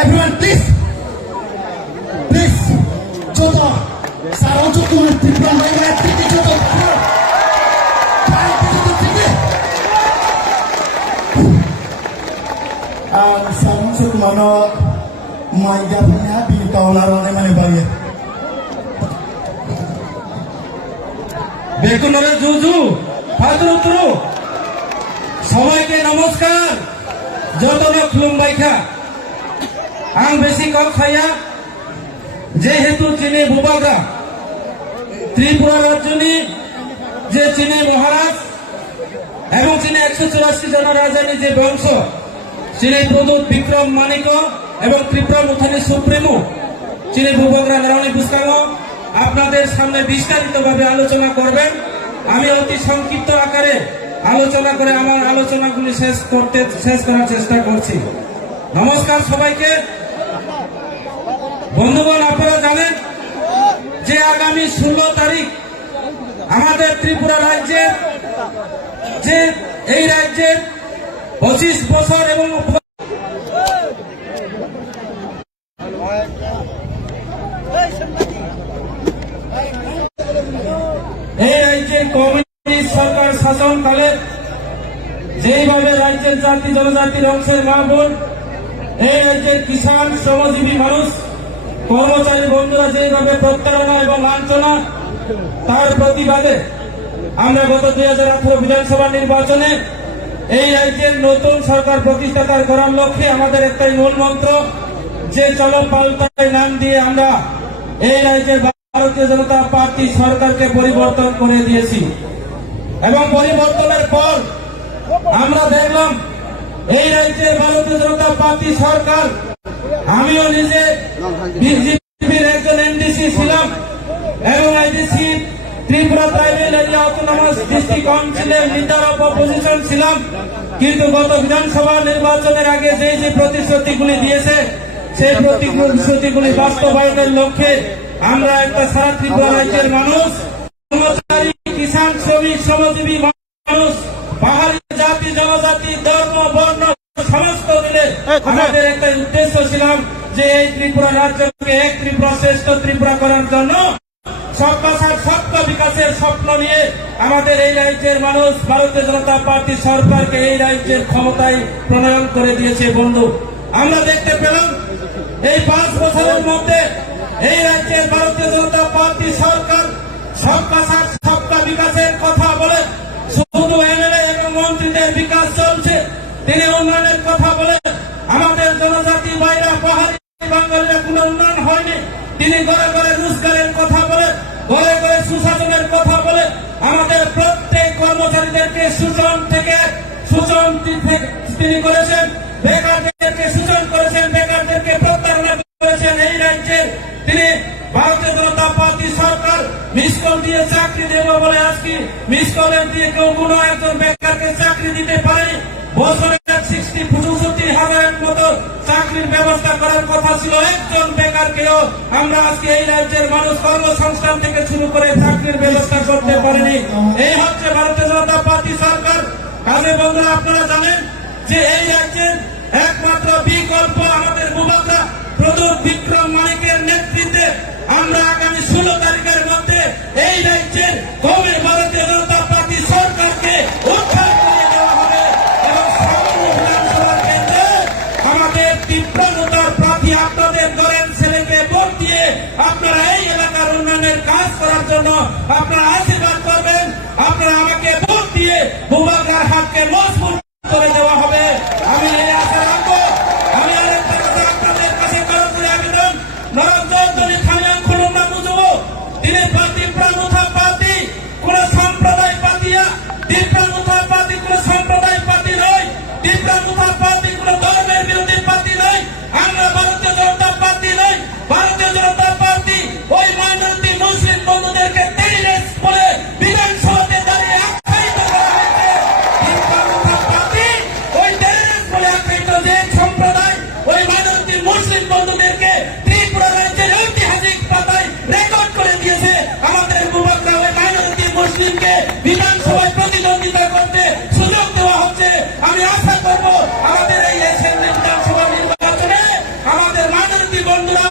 Everyone, please. Please. Jodo. Sarang cukup tipuan mereka tinggi jodo. Sarang cukup mana manja punya di kaularone mana bagi. বেকুনরে জুজু ফাদরু তুরু সবাইকে নমস্কার যতন খুলুমবাইখা আং বেশি কম খাইয়া যেহেতু চিনি বুবাগা ত্রিপুরা রাজ্যনি যে চিনি মহারাজ এবং চিনি 184 জন রাজানি যে বংশ চিনি প্রদূত বিক্রম মানিক এবং ত্রিপুরা মুথানি সুপ্রিমো চিনি বুবাগরা নারায়ণী বুসকাঙ্গ আপনাদের সামনে বিস্তারিতভাবে আলোচনা করবেন। আমি অতি সংক্ষিপ্ত আকারে আলোচনা করে আমার আলোচনাগুলি শেষ করার চেষ্টা করছি। নমস্কার সবাইকে। বন্ধুগণ, আপনারা জানেন যে আগামী 16 তারিখ আমাদের ত্রিপুরা রাজ্যের যে এই রাজ্যের 25 বছর এবং এই রাজ্যের কমিউনিস্ট সরকার শাসনকালে যেইভাবে রাজ্যের জাতি জনজাতির অংশের মা বোন, এই রাজ্যের কিষাণ শ্রমজীবী মানুষ, কর্মচারী বন্ধুরা যেভাবে প্রতারণা এবং লাঞ্ছনা, তার প্রতিবাদে আমরা গত 2018 বিধানসভা নির্বাচনে এই রাজ্যের নতুন সরকার প্রতিষ্ঠা করার লক্ষ্যে আমাদের একটাই মূল মন্ত্র যে চলো পাল্টাই নাম দিয়ে আমরা এই রাজ্যের ভারতীয় জনতা পার্টি সরকারকে পরিবর্তন করে দিয়েছি। এবং পরিবর্তনের পর আমরা দেখলাম এই রাজ্যের ভারতীয় জনতা পার্টি সরকার, আমিও নিজে বিজেপির একজন এনডিসি ছিলাম এবং IDC Tripura tribal area autonomous district কাউন্সিলের লিডার অফ অপোজিশন ছিলাম। কিন্তু গত বিধানসভা নির্বাচনের আগে যে প্রতিশ্রুতিগুলি দিয়েছে সেই প্রতিশ্রুতিগুলি বাস্তবায়নের লক্ষ্যে আমরা একটা সারা ত্রিপুরা রাজ্যের মানুষ, কর্মচারী, কিষাণ, শ্রমিক, শ্রমজীবী মানুষ, পাহাড়ি জাতি জনজাতি, ধর্ম, বর্ণ সমস্ত মিলে আমাদের একটা উদ্দেশ্য ছিলাম যে এই ত্রিপুরা রাজ্যকে এক ত্রিপুরা শ্রেষ্ঠ ত্রিপুরা করার জন্য সবকা সাথ সবকা বিকাশের স্বপ্ন নিয়ে আমাদের এই রাজ্যের মানুষ ভারতীয় জনতা পার্টি সরকারকে এই রাজ্যের ক্ষমতায় প্রণয়ন করে দিয়েছে। বন্ধু, আমরা দেখতে পেলাম এই 5 বছরের মধ্যে এই রাজ্যের ভারতীয় জনতা পার্টি সরকার সবকা সাথ সবকা বিকাশের কথা বলে শুধু এমএলএ এবং মন্ত্রীদের বিকাশ চলছে, তিনি উন্নয়নের কথা বলে আমাদের জনজাতি ভাইরা পাহাড়ি বাঙালিরা কোনো উন্নয়ন হয়নি। তিনি ঘরে ঘরে রোজগারের কথা বলে, ঘরে ঘরে সুশাসনের কথা বলে আমাদের প্রত্যেক কর্মচারীদেরকে শোষণ তিনি করেছেন, বেকারদেরকে শোষণ করেছেন, বেকারদেরকে প্রতারণা করেছেন। এই রাজ্যের তিনি ভারতীয় জনতা পার্টি সরকার মিস কল দিয়ে চাকরি দেব বলে আজকে মিস কলের দিয়ে কেউ কোনো একজন বেকারকে চাকরি দিতে পারেনি। বছরে 65,000 মতো চাকরির ব্যবস্থা করার কথা ছিল, একজন বেকারকেও আমরা আজকে এই রাজ্যের মানুষ কর্মসংস্থান থেকে শুরু করে চাকরির ব্যবস্থা করতে পারেনি। এই হচ্ছে ভারতীয় জনতা পার্টি সরকার। কাজে বন্ধুরা, আপনারা জানেন যে এই রাজ্যের একমাত্র বিকল্প আমাদের মুবাগরা প্রদূত বিক্রম মানিকের নেতৃত্বে আমরা আগামী 16 তারিখের মধ্যে এই রাজ্যের কমে ভারতীয় জনতা পার্টি সরকারকে উদ্ধার করে দেওয়া হবে এবং সামনে বিধানসভা কেন্দ্রে আমাদের তীব্রতার প্রার্থী আপনাদের দলের ছেলেকে ভোট দিয়ে আপনারা এই এলাকার উন্নয়নের কাজ করার জন্য আপনারা আশীর্বাদ করবেন। বিধানসভায় প্রতিদ্বন্দ্বিতা করতে সুযোগ দেওয়া হচ্ছে। আমি আশা করব আমাদের এই এসএনডি বিধানসভা নির্বাচনে আমাদের মাইনরিটি বন্ধুরা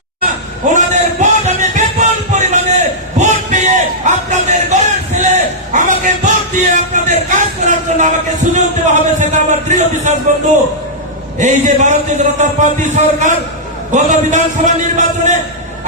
ওনাদের ভোট আমি বিপুল পরিমাণে ভোট পেয়ে আপনাদের গড়ের ছেলে আমাকে ভোট দিয়ে আপনাদের কাজ করার জন্য আমাকে সুযোগ দেওয়া হবে, সেটা আমার দৃঢ় বিশ্বাস। বন্ধু, এই যে ভারতীয় জনতা পার্টি সরকার গত বিধানসভা নির্বাচনে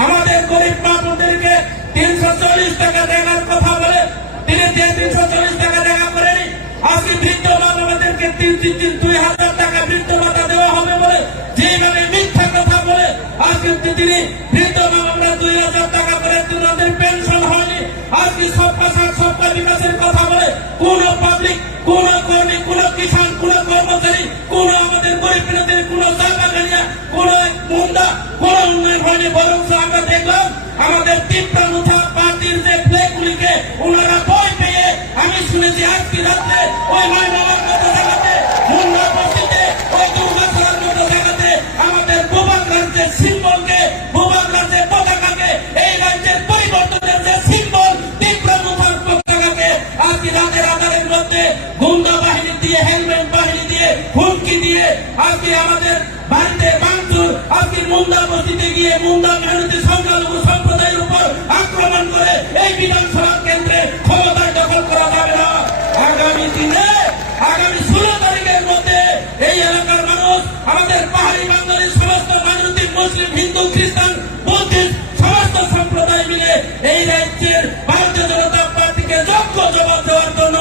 আমাদের গরিব মা বোনদেরকে 340 টাকা দেওয়ার কথা বলে তিনি 340 টাকা দেখা করেনি। আজকে বৃদ্ধ মা আমাদেরকে 2,000 টাকা বৃদ্ধ ভাতা দেওয়া হবে বলে যেভাবে মিথ্যা কথা বলে আজকে তিনি বৃদ্ধ মা আমরা 2,000 টাকা করে তাদের পেনশন হয়নি। আজকে সবকা সাথ সবকা বিকাশের কথা বলে কোন পাবলিক, কোন কর্মী, কোন কিষাণ, কোন কর্মচারী, কোন আমাদের গরিব মেয়েদের কোন জায়গা গাড়িয়া, কোন মুন্ডা, কোন উন্নয়ন হয়নি। বরং আমরা দেখলাম আমাদের তীব্রানুথা পার্টির যে ফ্ল্যাগগুলিকে ওনারা বই পেয়ে আমি শুনেছি আজকে রাত্রে ওই নয় মামার মতো জায়গাতে মুন্ডা বস্তিতে ওই দুর্গাশালার মতো জায়গাতে আমাদের ভূভাগ রাজ্যের সিম্বলকে, ভূভাগ রাজ্যের পতাকাকে, এই রাজ্যের পরিবর্তনের যে সিম্বল তীব্রানুথার পতাকাকে আজকে রাতের আধারের মধ্যে গুন্ডা বাহিনী দিয়ে, হেলমেট বাহিনী দিয়ে, হুমকি দিয়ে আজকে আমাদের বাড়িতে ভাঙচুর, আজকে মুন্ডা বস্তিতে গিয়ে মুন্ডা মেহনতি সংখ্যালঘু সম্প্রদায়ের উপর আক্রমণ করে এই বিধানসভা কেন্দ্রে ক্ষমতা দখল করা যাবে না। আগামী দিনে আগামী 16 তারিখের মধ্যে এই এলাকার মানুষ আমাদের পাহাড়ি বাঙালি সমস্ত মাইনরিটি, মুসলিম, হিন্দু, খ্রিস্টান, বুদ্ধিস্ট সমস্ত সম্প্রদায় মিলে এই রাজ্যের ভারতীয় জনতা পার্টিকে যোগ্য জবাব দেওয়ার জন্য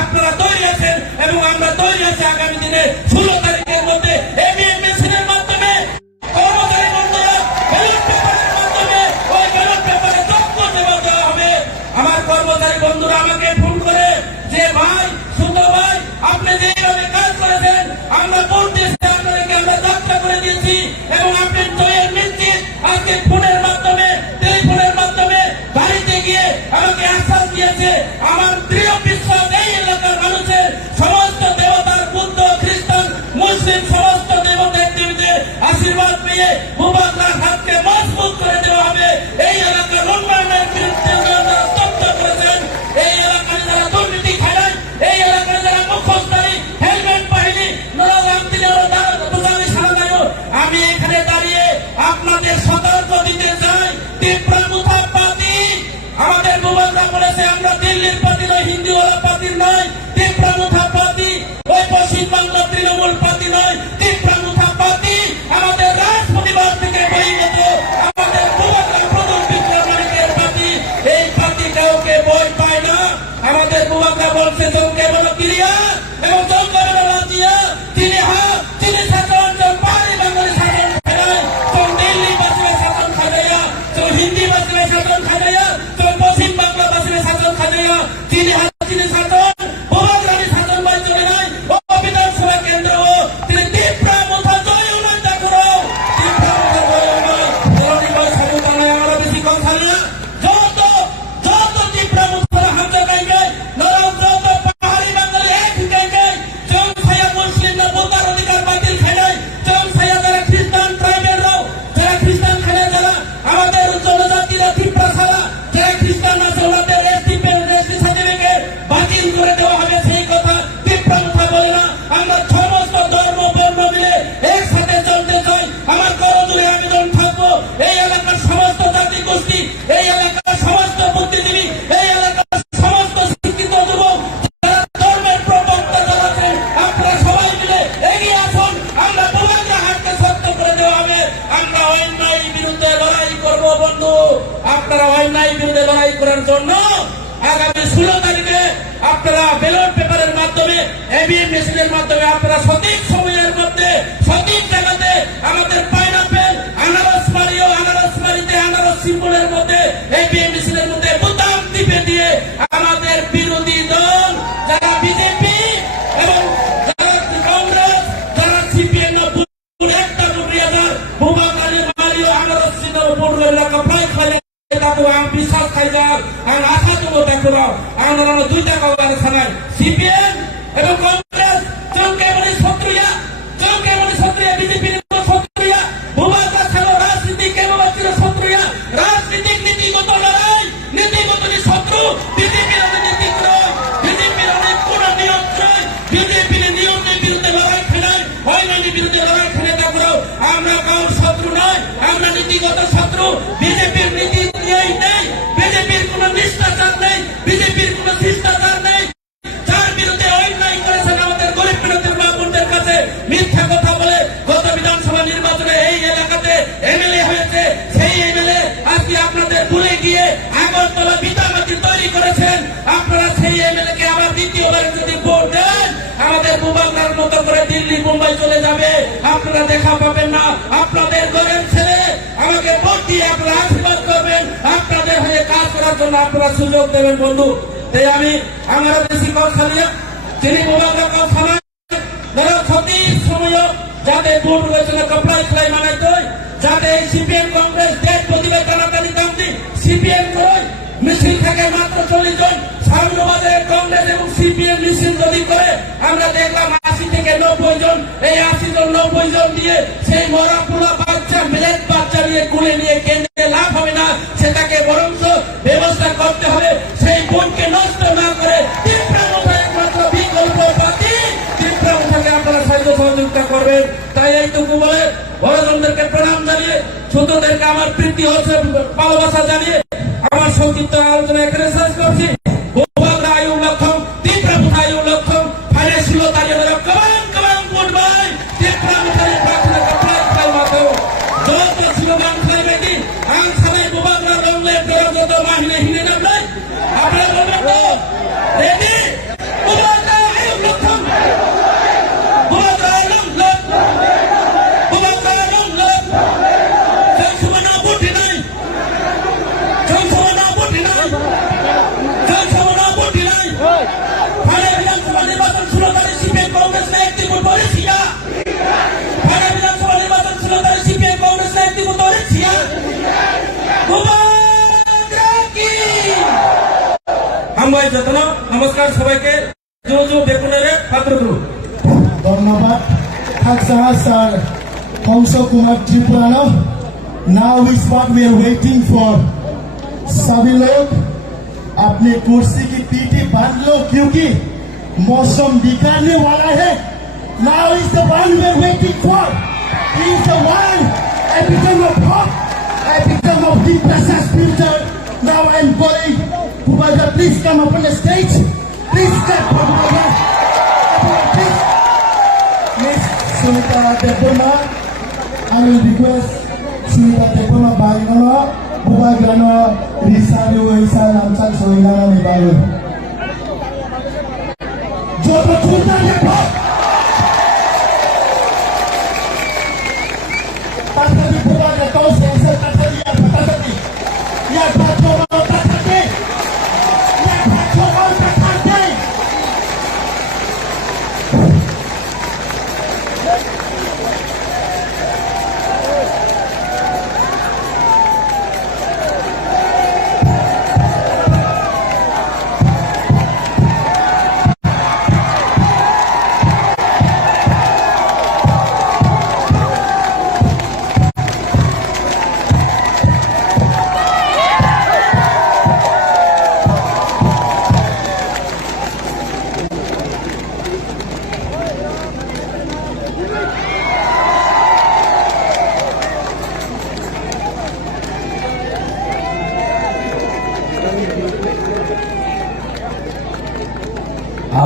আপনারা তৈরি আছেন এবং আমরা তৈরি আছি। আগামী দিনে 16 তারিখের মধ্যে এবিএম মেশিনের মাধ্যমে কর্মচারী বন্ধুরা ব্যালট পেপারের মাধ্যমে ওই ব্যালট পেপারে যোগ্য জবাব দেওয়া হবে। আমার কর্মচারী বন্ধুরা আমাকে ফোন করে যে ভাই, সুতো ভাই, আপনি যেভাবে কাজ করেছেন আমরা বলতে আপনাদেরকে আমরা যাত্রা করে দিয়েছি এবং আপনি জয়ের নিশ্চিত আজকে ফোনের মাধ্যমে, টেলিফোনের মাধ্যমে বাড়িতে গিয়ে আমাকে আশ্বাস দিয়েছে। আমার দৃঢ় বিশ্বাস এই এলাকার মানুষের সমস্ত দেবতার, বুদ্ধ, খ্রিস্টান, মুসলিম সমস্ত দেবতার দেবীদের আশীর্বাদ পেয়ে ভূভাগের হাতকে মজবুত করে দেওয়া হবে। এই এলাকার উন্নয়নের বিরুদ্ধে যারা স্তব্ধ করেছেন, এই এলাকায় যারা দুর্নীতি খেলেন, এই এলাকায় যারা মুখোশধারী হেলমেট বাহিনী আমি এখানে দাঁড়িয়ে আপনাদের সতর্ক দিতে চাই। তীব্রানুথা পার্টি আমাদের ভূভাগরা বলেছে আমরা দিল্লির পার্টি নয়, হিন্দিওয়ালা পার্টির নয়। তীব্রানুথা পার্টি ওই পশ্চিম বাংলা তৃণমূল পার্টি নয়। তীব্রানুথা পার্টি আমাদের রাজপরিবার থেকে বহির্গত, আমাদের ভূভাগরা প্রদূর বিক্রম মালিকের পার্টি। এই পার্টি কাউকে বই পায় না। আমাদের ভূভাগরা বলছে জমকে বলো ক্রিয়া এবং জমকে বলো লাজিয়া, তিনি হাত, তিনি শাসন, জন পাহাড়ি বাঙালি শাসন ফেরায়, জন দিল্লি বাসবে শাসন খাজাইয়া, জন হিন্দি বাসবে শাসন খাজাইয়া, জন পশ্চিম বাংলা বাসবে শাসন খাজাইয়া, তিনি হাত, তিনি শাসন ভূভাগরানি শাসন বাই চলে নাই। ও বিধানসভা কেন্দ্র তিনি তীব্রানুথা জয় উন্নয়নটা করো, তীব্রানুথা জয় উন্নয়ন জরুরি বয় সমতা নয়। আমরা বেশি কথা না, যত যত তীব্রানুথারা হামজা গাইবে নরম, যত পাহাড়ি বাঙালি এক গাইবে, জন ছায়া মুসলিম না বোতার অধিকার বাতিল খেলে, জন ছায়া যারা খ্রিস্টান ট্রাইবেলরাও, যারা খ্রিস্টান খেলে, যারা আমাদের জনজাতিরা তীব্রা ছাড়া যারা খ্রিস্টান আছে ওনাদের এসটি সার্টিফিকেট বাতিল করে দেওয়া হবে। সেই কথা তীব্রানুথা বলে না। আমরা সমস্ত ধর্ম বর্ণ মিলে একসাথে চলতে চাই। আমার করজোড়ে আবেদন থাকবো এই এলাকার সমস্ত জাতি গোষ্ঠী, এই এলাকার সমস্ত বুদ্ধিজীবী, এই এলাকার সমস্ত শিক্ষিত যুবক, যারা ধর্মের প্রবক্তা যারা আছেন, আপনারা সবাই মিলে এগিয়ে আসুন। আমরা ভূভাগরা হাতকে শক্ত করে দেওয়া হবে। আমরা অন্যায় বিরুদ্ধে লড়াই করবো বন্ধু। আপনারা অন্যায় বিরুদ্ধে লড়াই করার জন্য আগামী 16 তারিখে আপনারা ব্যালট পেপারের মাধ্যমে, এবিএম মেশিনের মাধ্যমে আপনারা সঠিক সময়ের মধ্যে সঠিক জায়গাতে আমাদের পাইনাপেল আনারসবাড়ি ও আনারসবাড়িতে আনারস সিম্বলের মধ্যে এবিএম মেশিনের মধ্যে বোতাম টিপে দিয়ে আমাদের বিরোধী দল যারা বিজেপি এবং যারা কংগ্রেস, যারা সিপিএম একটা প্রক্রিয়াদার ভূভাগের বাড়ি ও আনারস সিম্বল পড়লো এলাকা প্রায় খালে বিশ্বাস খাই যার আর আশা তো দেখো আমরা দুইটা কাউকে ছাড়াই সিপিএম এবং কংগ্রেস চৌকে বলি শত্রুয়া, চৌকে বলি শত্রুয়া, বিজেপির শত্রুয়া, ভূভাগা ছিল রাজনীতি কেবল ছিল শত্রুয়া, রাজনীতিক নীতিগত লড়াই, নীতিগত শত্রু, বিজেপির নীতি এমএলএ কে আবার দ্বিতীয়বার যদি ভোট দেন আমাদের বুবাকার মতো করে দিল্লি মুম্বাই চলে যাবে, আপনারা দেখা পাবেন না। আপনাদের ঘরের ছেলে আমাকে ভোট দিয়ে আপনারা আশীর্বাদ করবেন, আপনাদের হয়ে কাজ করার জন্য আপনারা সুযোগ দেবেন বন্ধু। তাই আমি আমরা বেশি কথা নিয়ে যিনি বুবাকার কথা নয় যারা সঠিক সময় যাতে ভোট হয়েছিল কপড়াই খেলাই মানাইতে যাতে সিপিএম কংগ্রেস দেশ প্রতিবাদ টানাটানি কামটি সিপিএম নয় মিছিল থেকে মাত্র 40 জন সামনেবাজারে কংগ্রেস এবং সিপিএম মিছিল যদি করে আমরা দেখলাম 80 থেকে 90 জন, এই 80 জন 90 জন দিয়ে সেই মরা পোড়া বাচ্চা মেলেট বাচ্চা নিয়ে কুলে নিয়ে কেন্দ্রে লাভ হবে না, সেটাকে বরঞ্চ ব্যবস্থা করতে হবে সেই ভোটকে নষ্ট না করে একমাত্র বিকল্প পার্টি তিনটা আপনারা সাহায্য সহযোগিতা করবেন। তাই এইটুকু বলে বড়জনদেরকে প্রণাম জানিয়ে ছোটদেরকে আমার প্রীতি হচ্ছে ভালোবাসা জানিয়ে আমার সংক্ষিপ্ত আলোচনা এখানে শেষ করছি। বুবাগরা আয়ু লক্ষণ তীব্র আয়ু লক্ষণ ফাইলে ছিল তারিয়ে কমান কমান ফুটবল তীব্র মুখারে প্রার্থনা কপ্লাই খাই মাতো যত ছিল মান খাই বেটি আং সবাই বুবাগরা দংলে পেরো যত মাহিনে হিনে নাম নাই আপনারা বলবেন তো রেডি বুবাগরা আয়ু লক্ষণ বুবাগরা আয়ু লক্ষণ বুবাগরা আয়ু লক্ষণ জনসভা ভোটে নাই জনসভা ভোটে নাই জনসভা ভোটে নাই ফাইলে বিধানসভা নির্বাচন 16 তারিখ সিপিএম কংগ্রেস না একটি ভোট পড়েছিয়া ফাইলে বিধানসভা নির্বাচন 16 তারিখ সিপিএম কংগ্রেস না একটি ভোট পড়েছিয়া বুবাগরা কি আমবাই যতন নমস্কার সবাইকে জো বেকুনারে পাত্র করুন। ধন্যবাদ থাকসাহা স্যার কংস কুমার ত্রিপুরানো। Now is what we are waiting for. सभी लोग अपने कुर्सी की पीठी बांध लो क्योंकि मौसम बिगड़ने वाला है। Now is the one we are waiting for. He is the one epitome of hope, epitome of deep pressure filter. Now I'm calling Bubaga, please come up on the stage. Please step for Bubaga. Please. Miss Sunita Debona, I will request Sunita Debona Bagano, Bubagano, Risario, Isa, Namsak, Soinana, Nibalu. Joto Chunda Nepo! Tatati Bubaga, Tos, Isa, Tatati, Tatati. Ya Pachono, Tatati. Ya Pachono, Tatati.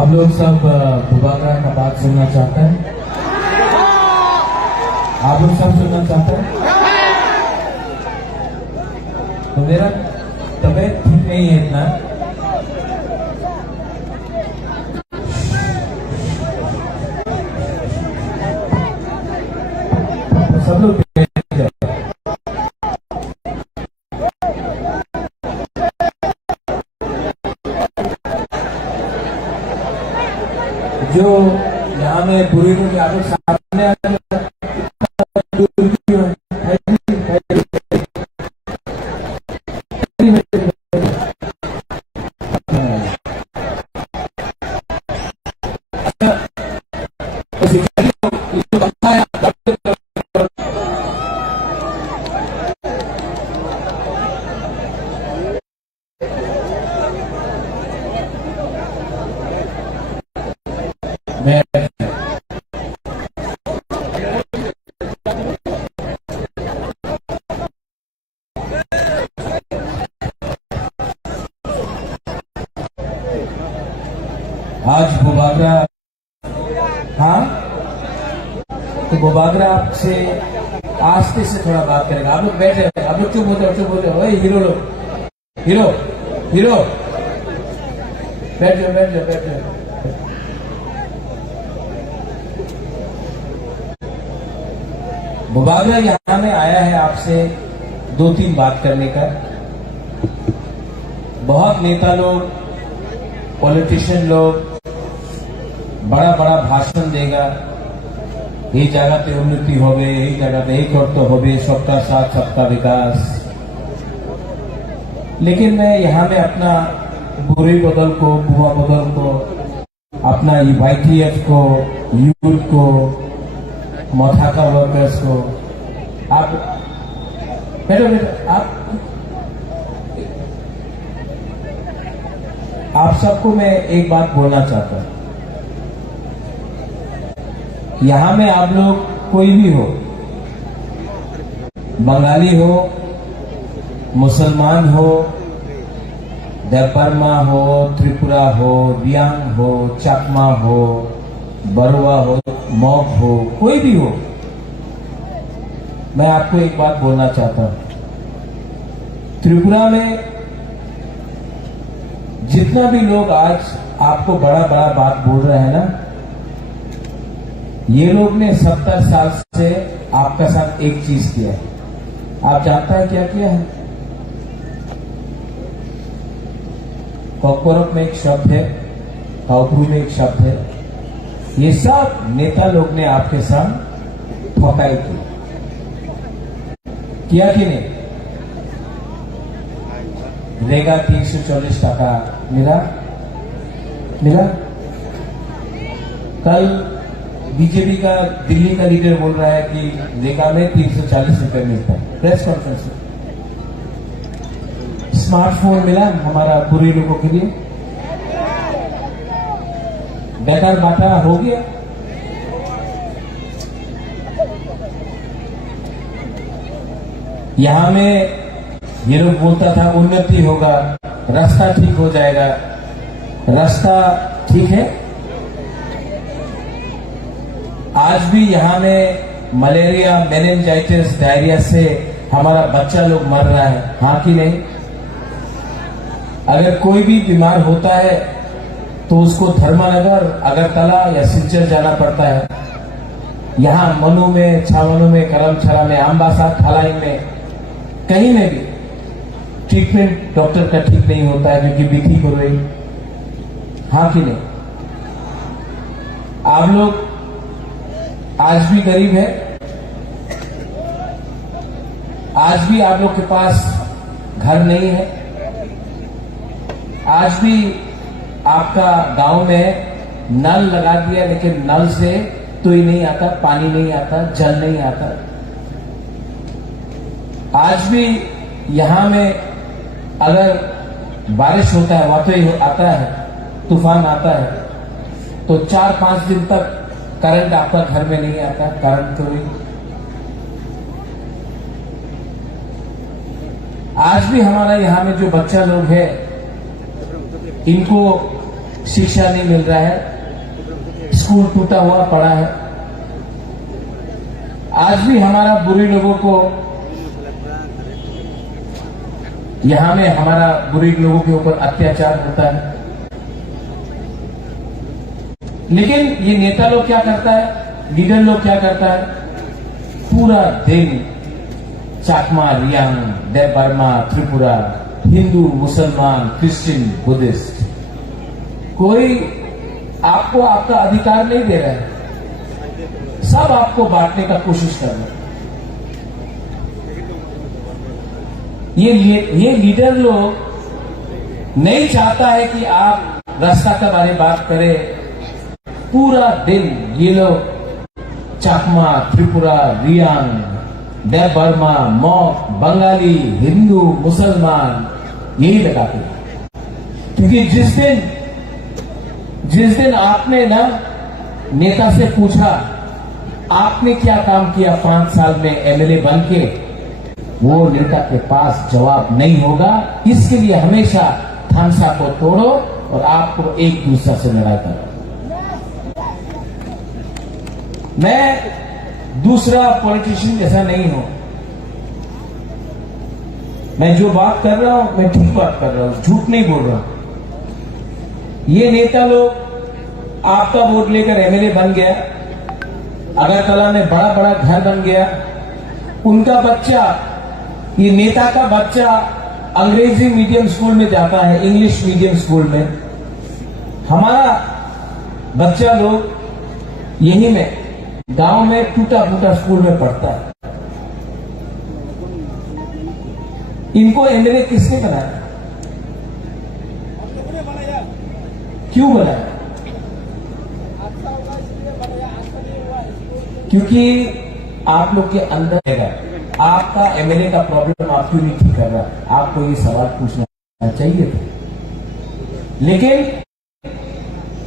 आप लोग सब बुबागरा का बात सुनना चाहते हैं? आप लोग सब सुनना चाहते हैं? तो मेरा तबीयत ठीक नहीं है इतना, तो सब लोग जो यहाँ में पूरी रूप में आपको सामने आज बुबागरा, हाँ तो बुबागरा आपसे आस्ते से थोड़ा बात करेगा। आप लोग बैठे, आप लोग चुप हो जाओ, चुप हो जाओ। हीरो लोग, हीरो हीरो बैठ जाओ बैठ जाओ बैठ जाओ। मुबारक यहाँ में आया है आपसे 2-3 बात करने का। बहुत नेता लोग, पॉलिटिशियन लोग बड़ा बड़ा भाषण देगा, ये जगह उन्नति हो गए, यही जगह यही करते हो गए, सबका साथ सबका विकास। लेकिन मैं यहाँ में अपना बुरे बदल को, बुआ बदल को, अपना YTF को, यूथ को, मथाका वर्कर्स को, आप आप सबको मैं एक बात बोलना चाहता हूं। यहां में आप लोग कोई भी हो, बंगाली हो, मुसलमान हो, देवबर्मा हो, त्रिपुरा हो, रियांग हो, चकमा हो, बरुआ हो, मॉग हो, कोई भी हो, मैं आपको एक बात बोलना चाहता हूं। त्रिपुरा में जितना भी लोग आज आपको बड़ा बड़ा बात बोल रहे हैं ना, ये लोग ने 70 साल से आपका साथ एक चीज किया है। आप जानता है क्या किया है? कॉकपोरक में एक शब्द है, काउपरू में एक शब्द है, ये सब नेता लोग ने आपके साथ ठोकाई की, किया कि नहीं? रेगा 340 टका मिला। कल बीजेपी का दिल्ली का लीडर बोल रहा है कि रेगा में 340 रुपए मिलता है, प्रेस कॉन्फ्रेंस में। स्मार्टफोन मिला हमारा बुरे लोगों के लिए, बेकार बाटा हो गया। यहां में ये लोग बोलता था उन्नति होगा, रास्ता ठीक हो जाएगा। रास्ता ठीक है? आज भी यहां में मलेरिया, मेनिंजाइटिस, डायरिया से हमारा बच्चा लोग मर रहा है, हाँ कि नहीं? अगर कोई भी बीमार होता है तो उसको धर्मनगर, अगरतला या सिलचर जाना पड़ता है। यहां मनु में, छावनु में, करमछला में, आम्बासा, थालाई में, कहीं में भी ट्रीटमेंट डॉक्टर का ठीक नहीं होता है क्योंकि बीती हो रही, हाँ कि नहीं? आप लोग आज भी गरीब है, आज भी आप लोग के पास घर नहीं है, आज भी आपका गांव में नल लगा दिया लेकिन नल से तो ही नहीं आता, पानी नहीं आता, जल नहीं आता। आज भी यहां में अगर बारिश होता है, वातई आता है, तूफान आता है, तो 4-5 दिन तक करंट आपका घर में नहीं आता, करंट तो नहीं। आज भी हमारा यहां में जो बच्चा लोग है, इनको शिक्षा नहीं मिल रहा है, स्कूल टूटा हुआ पड़ा है। आज भी हमारा बुरे लोगों को, यहां में हमारा बुरे लोगों के ऊपर अत्याचार होता है। लेकिन ये नेता लोग क्या करता है, लीडर लोग क्या करता है, पूरा दिन चकमा, रियांग, देवबर्मा, त्रिपुरा, हिंदू, मुसलमान, क्रिश्चियन, बुद्धिस्ट, कोई आपको आपका अधिकार नहीं दे रहा है, सब आपको बांटने का कोशिश कर रहे हैं। ये लीडर लोग नहीं चाहता है कि आप रास्ता के बारे में बात करें। पूरा दिन ये लोग चकमा, त्रिपुरा, रियांग, देवबर्मा, मॉग, बंगाली, हिंदू, मुसलमान यही लगाते हैं। क्योंकि जिस दिन आपने ना नेता से पूछा आपने क्या काम किया 5 साल में एमएलए बन के, वो नेता के पास जवाब नहीं होगा। इसके लिए हमेशा थानसा को तोड़ो और आपको एक दूसरे से लड़ाई करो। मैं दूसरा पॉलिटिशियन जैसा नहीं हूं। मैं जो बात कर रहा हूं मैं ठीक बात कर रहा हूं, झूठ नहीं बोल रहा हूं। ये नेता लोग आपका वोट लेकर एमएलए बन गया, अगरतला में बड़ा बड़ा घर बन गया, उनका बच्चा, ये नेता का बच्चा अंग्रेजी मीडियम स्कूल में जाता है, इंग्लिश मीडियम स्कूल में। हमारा बच्चा लोग यही में गांव में टूटा फूटा स्कूल में पढ़ता है। इनको एमएलए किसने बनाया? क्यों बनाया? क्योंकि आप लोग के अंदर है, आपका एमएलए का प्रॉब्लम आप क्यों नहीं ठीक कर रहा? आपको ये सवाल पूछना चाहिए था। लेकिन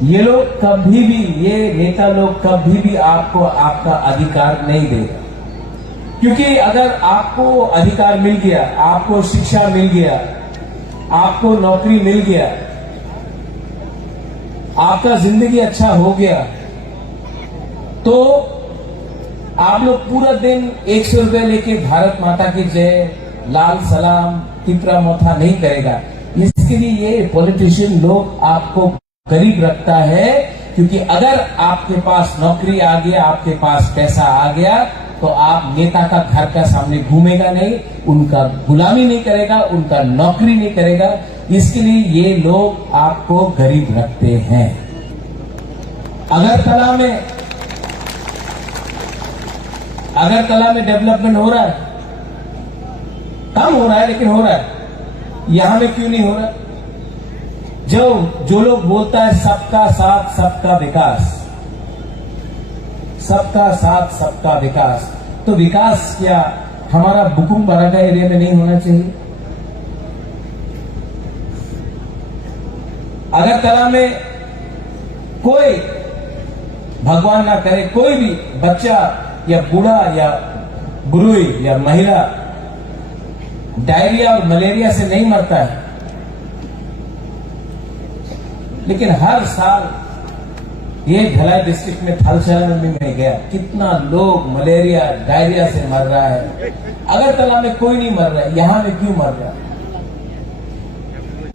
ये लोग कभी भी, ये नेता लोग कभी भी आपको आपका अधिकार नहीं देगा। क्योंकि अगर आपको अधिकार मिल गया, आपको शिक्षा मिल गया, आपको नौकरी मिल गया, आपका जिंदगी अच्छा हो गया, तो आप लोग पूरा दिन 100 रुपए लेके भारत माता की जय, लाल सलाम, तिपरा मोथा नहीं करेगा। इसके लिए ये पॉलिटिशियन लोग आपको गरीब रखता है। क्योंकि अगर आपके पास नौकरी आ गया, आपके पास पैसा आ गया, तो आप नेता का घर का सामने घूमेगा नहीं, उनका गुलामी नहीं करेगा, उनका नौकरी नहीं करेगा। इसके लिए ये लोग आपको गरीब रखते हैं। अगरतला में डेवलपमेंट हो रहा है, कम हो रहा है लेकिन हो रहा है। यहां में क्यों नहीं हो रहा? जो लोग बोलता है सबका साथ सबका विकास, सबका साथ सबका विकास, तो विकास क्या हमारा बुकुम बाराका एरिया में नहीं होना चाहिए? अगरतला में कोई, भगवान ना करे, कोई भी बच्चा या बूढ़ा या बुरुई या महिला डायरिया और मलेरिया से नहीं मरता है। लेकिन हर साल ये ढलाई डिस्ट्रिक्ट में थलसेना में गया, कितना लोग मलेरिया डायरिया से मर रहा है। अगरतला में कोई नहीं मर रहा है, यहां में क्यों मर रहा है?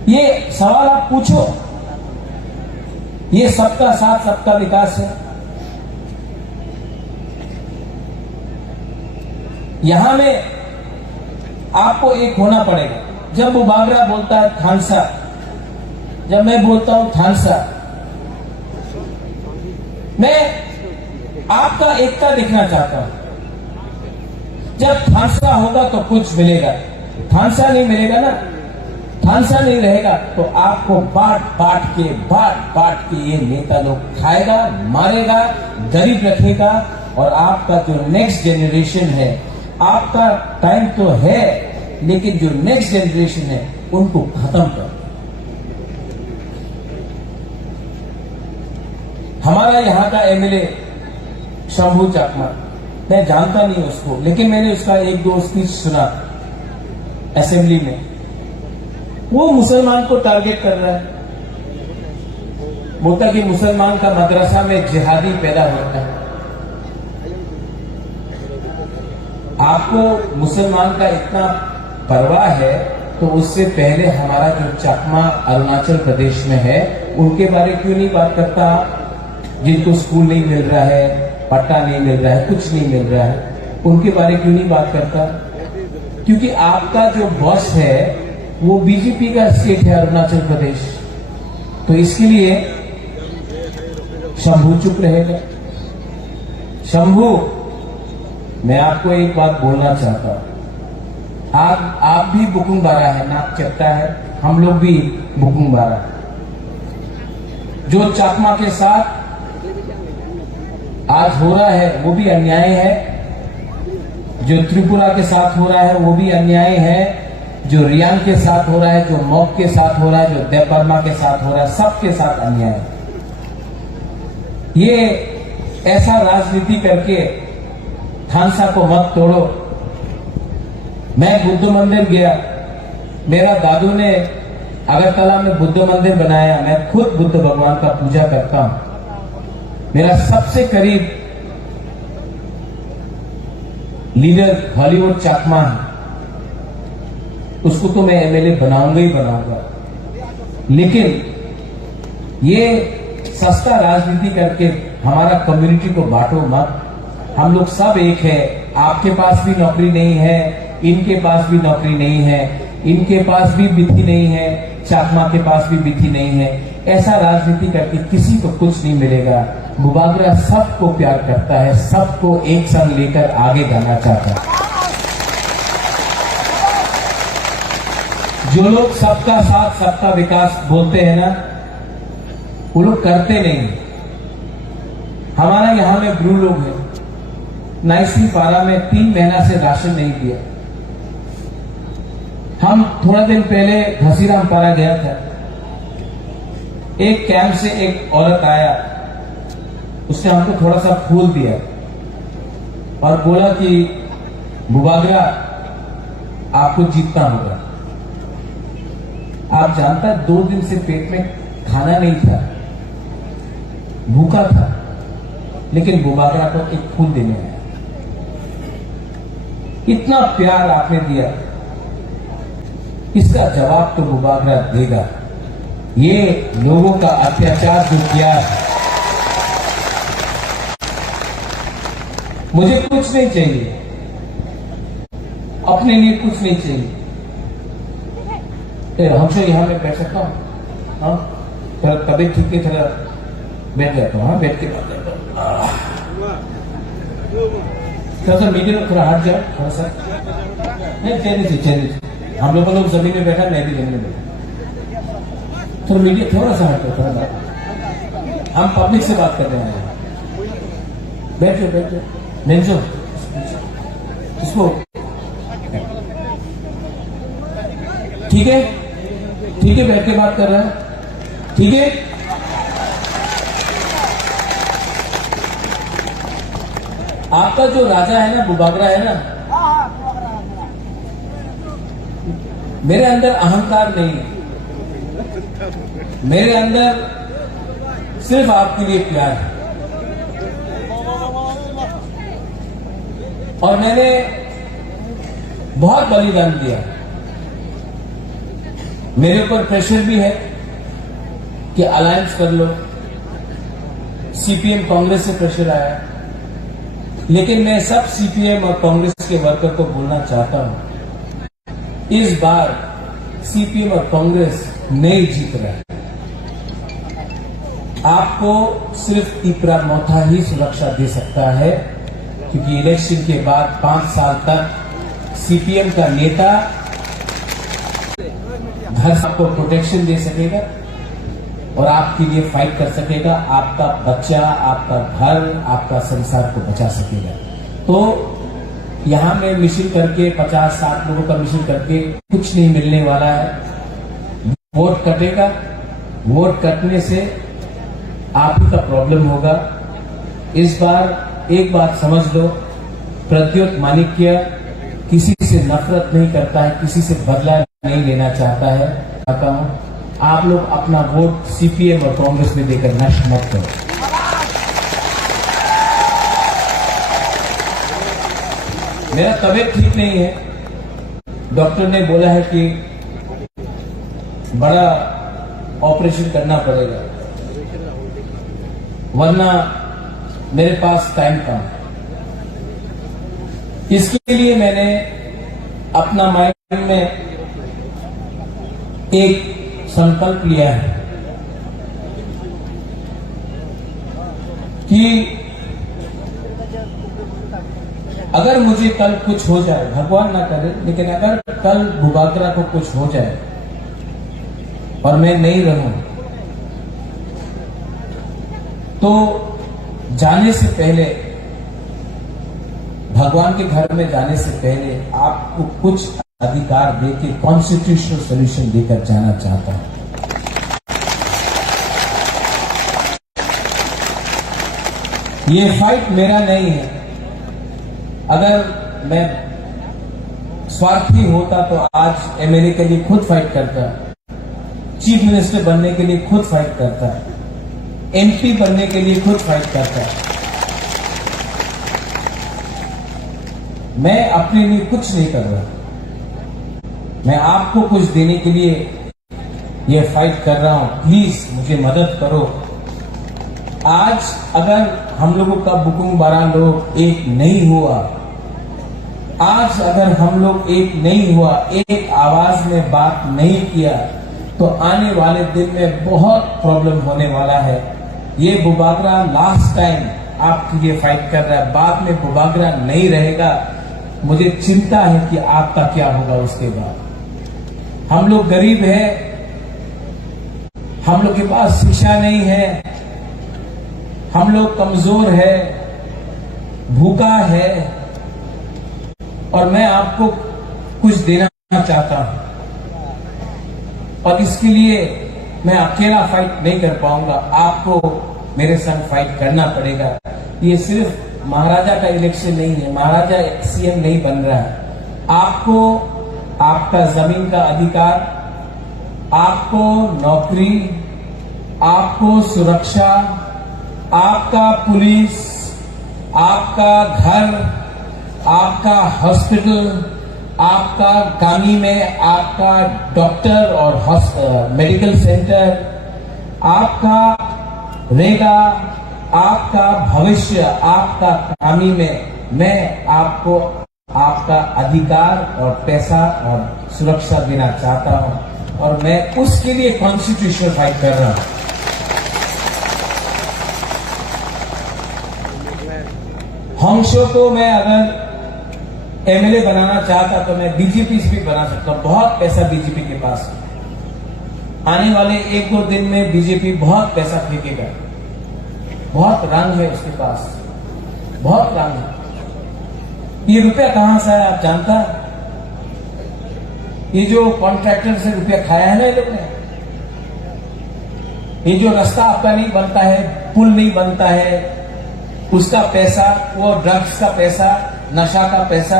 ये सवाल आप पूछो। ये सबका साथ सबका विकास है। यहां में आपको एक होना पड़ेगा। जब वो बागरा बोलता है थानसा, जब मैं बोलता हूं थानसा, मैं आपका एकता दिखना चाहता हूं। जब थानसा होगा तो कुछ मिलेगा, थानसा नहीं मिलेगा ना, थानसा नहीं रहेगा तो आपको बांट बांट के ये नेता लोग खाएगा, मारेगा, गरीब रखेगा। और आपका जो नेक्स्ट जनरेशन है, आपका टाइम तो है, लेकिन जो नेक्स्ट जनरेशन है उनको खत्म कर। हमारा यहां का एमएलए शंभू चकमा, मैं जानता नहीं उसको, लेकिन मैंने उसका एक दो स्पीच सुना असेंबली में। वो मुसलमान को टारगेट कर रहा है, बोलता कि मुसलमान का मदरसा में जिहादी पैदा होता है। आपको मुसलमान का इतना परवाह है तो उससे पहले हमारा जो चकमा अरुणाचल प्रदेश में है उनके बारे क्यों नहीं बात करता? जिनको स्कूल नहीं मिल रहा है, पट्टा नहीं मिल रहा है, कुछ नहीं मिल रहा है, उनके बारे क्यों नहीं बात करता? क्योंकि आपका जो बॉस है वो बीजेपी का स्टेट है अरुणाचल प्रदेश, तो इसके लिए शंभू चुप रहेगा। शंभू, मैं आपको एक बात बोलना चाहता हूं। आप भी बुकुंग बारा है, नाक चपटा है, हम लोग भी बुकुंग बारा है। जो चकमा के साथ आज हो रहा है वो भी अन्याय है, जो त्रिपुरा के साथ हो रहा है वो भी अन्याय है, जो रियांग के साथ हो रहा है, जो मॉक के साथ हो रहा है, जो देव वर्मा के साथ हो रहा है, सबके साथ अन्याय है। ये ऐसा राजनीति करके थानसा को मत तोड़ो। मैं बुद्ध मंदिर गया, मेरा दादू ने अगरतला में बुद्ध मंदिर बनाया, मैं खुद बुद्ध भगवान का पूजा करता हूं। मेरा सबसे करीब लीडर हॉलीवुड चकमा है, उसको तो मैं एमएलए बनाऊंगा ही बनाऊंगा। लेकिन ये सस्ता राजनीति करके हमारा कम्युनिटी को बांटो मत। हम लोग सब एक है। आपके पास भी नौकरी नहीं है, इनके पास भी नौकरी नहीं है, इनके पास भी बिथी नहीं है, चाकमा के पास भी बिथी नहीं है। ऐसा राजनीति करके किसी को कुछ नहीं मिलेगा। मुबागरा सबको प्यार करता है, सबको एक संग लेकर आगे जाना चाहता है। जो लोग सबका साथ सबका विकास बोलते हैं ना, वो लोग करते नहीं। हमारा यहां में ब्रू लोग हैं, नाइसी पारा में 3 महीना से राशन नहीं दिया। हम थोड़ा दिन पहले घसीराम पारा गया था, एक कैंप से एक औरत आया, उसने हमको थोड़ा सा फूल दिया और बोला कि मुबागरा आपको जीतना होगा। आप जानता 2 दिन से पेट में खाना नहीं था, भूखा था, लेकिन मुबागरा को एक फूल देने आया। इतना प्यार आपने दिया, इसका जवाब तो मुबागरा देगा। ये लोगों का अत्याचार जो किया, मुझे कुछ नहीं चाहिए, अपने लिए कुछ नहीं चाहिए। हमसे यहां में बैठ सकता हूं? हाँ, थोड़ा तबीयत ठीक है, थोड़ा बैठ जाता हूँ। हाँ, बैठ के बात करता हूँ। थोड़ा सा मीडियम में थोड़ा हट जाओ, थोड़ा सा नहीं, चेंज। हम लोगों लोग जमीन में बैठा, मैं भी जमीन में बैठा। थोड़ा मीडियम थोड़ा सा हट जाओ, थोड़ा सा। हम पब्लिक से बात कर रहे हैं। बैठो मेंजो इसको, ठीक है, बैठ के बात कर रहा है, ठीक है। आपका जो राजा है ना, मुबागरा है ना, मेरे अंदर अहंकार नहीं है, मेरे अंदर सिर्फ आपके लिए प्यार है। और मैंने बहुत बलिदान दिया। मेरे ऊपर प्रेशर भी है कि अलायंस कर लो, सीपीएम कांग्रेस से प्रेशर आया, लेकिन मैं सब सीपीएम और कांग्रेस के वर्कर को बोलना चाहता हूं, इस बार सीपीएम और कांग्रेस नहीं जीत रहा है। आपको सिर्फ तीपरा मौथा ही सुरक्षा दे सकता है, क्योंकि इलेक्शन के बाद 5 साल तक सीपीएम का नेता घर आपको प्रोटेक्शन दे सकेगा और आपके लिए फाइट कर सकेगा, आपका बच्चा, आपका घर, आपका संसार को बचा सकेगा। तो यहां में मिशन करके 50-60 लोगों का मिशन करके कुछ नहीं मिलने वाला है। वोट कटेगा, वोट कटने से आप ही का प्रॉब्लम होगा। इस बार एक बात समझ लो, प्रद्योत माणिक्य किसी से नफरत नहीं करता है, किसी से बदला नहीं लेना चाहता है। कहता हूं, आप लोग अपना वोट सीपीएम और कांग्रेस में देकर नष्ट मत करो। मेरा तबीयत ठीक नहीं है, डॉक्टर ने बोला है कि बड़ा ऑपरेशन करना पड़ेगा, वरना मेरे पास टाइम कम। इसके लिए मैंने अपना माइंड में एक संकल्प लिया है कि अगर मुझे कल कुछ हो जाए, भगवान ना करे, लेकिन अगर कल मुबागरा को कुछ हो जाए और मैं नहीं रहूं, तो जाने से पहले, भगवान के घर में जाने से पहले आपको कुछ अधिकार देके कॉन्स्टिट्यूशनल सोल्यूशन देकर जाना चाहता हूं। ये फाइट मेरा नहीं है। अगर मैं स्वार्थी होता तो आज एमएलए के लिए खुद फाइट करता, चीफ मिनिस्टर बनने के लिए खुद फाइट करता, एमपी बनने के लिए खुद फाइट करता। मैं अपने लिए कुछ नहीं कर रहा, मैं आपको कुछ देने के लिए ये फाइट कर रहा हूं, प्लीज मुझे मदद करो। आज अगर हम लोगों का बुकुंग बारा लोग एक नहीं हुआ, आज अगर हम लोग एक नहीं हुआ, एक आवाज में बात नहीं किया, तो आने वाले दिन में बहुत प्रॉब्लम होने वाला है। ये बुबागरा लास्ट टाइम आपके लिए फाइट कर रहा है, बाद में बुबागरा नहीं रहेगा। मुझे चिंता है कि आपका क्या होगा उसके बाद। हम लोग गरीब हैं, हम लोग के पास शिक्षा नहीं है, हम लोग कमजोर है, भूखा है, और मैं आपको कुछ देना चाहता हूं, और इसके लिए मैं अकेला फाइट नहीं कर पाऊंगा, आपको मेरे संग फाइट करना पड़ेगा। ये सिर्फ महाराजा का इलेक्शन नहीं है, महाराजा सीएम नहीं बन रहा है। आपको आपका जमीन का अधिकार, आपको नौकरी, आपको सुरक्षा, आपका पुलिस, आपका घर, आपका हॉस्पिटल, आपका गांवी में आपका डॉक्टर और मेडिकल सेंटर, आपका रहेगा, आपका भविष्य, आपका गांवी में मैं आपको आपका अधिकार और पैसा और सुरक्षा देना चाहता हूं, और मैं उसके लिए कॉन्स्टिट्यूशनल फाइट कर रहा हूं। हंसों को मैं अगर एमएलए बनाना चाहता तो मैं बीजेपी से भी बना सकता हूं। बहुत पैसा बीजेपी के पास है। आने वाले 1-2 दिन में बीजेपी बहुत पैसा फेंकेगा। बहुत रंग है उसके पास, बहुत रंग है। ये रुपया कहां से है आप जानता? ये जो कॉन्ट्रैक्टर से रुपया खाया है ना ये लोग ने, ये जो रास्ता आपका नहीं बनता है, पुल नहीं बनता है, उसका पैसा, वो ड्रग्स का पैसा, नशा का पैसा,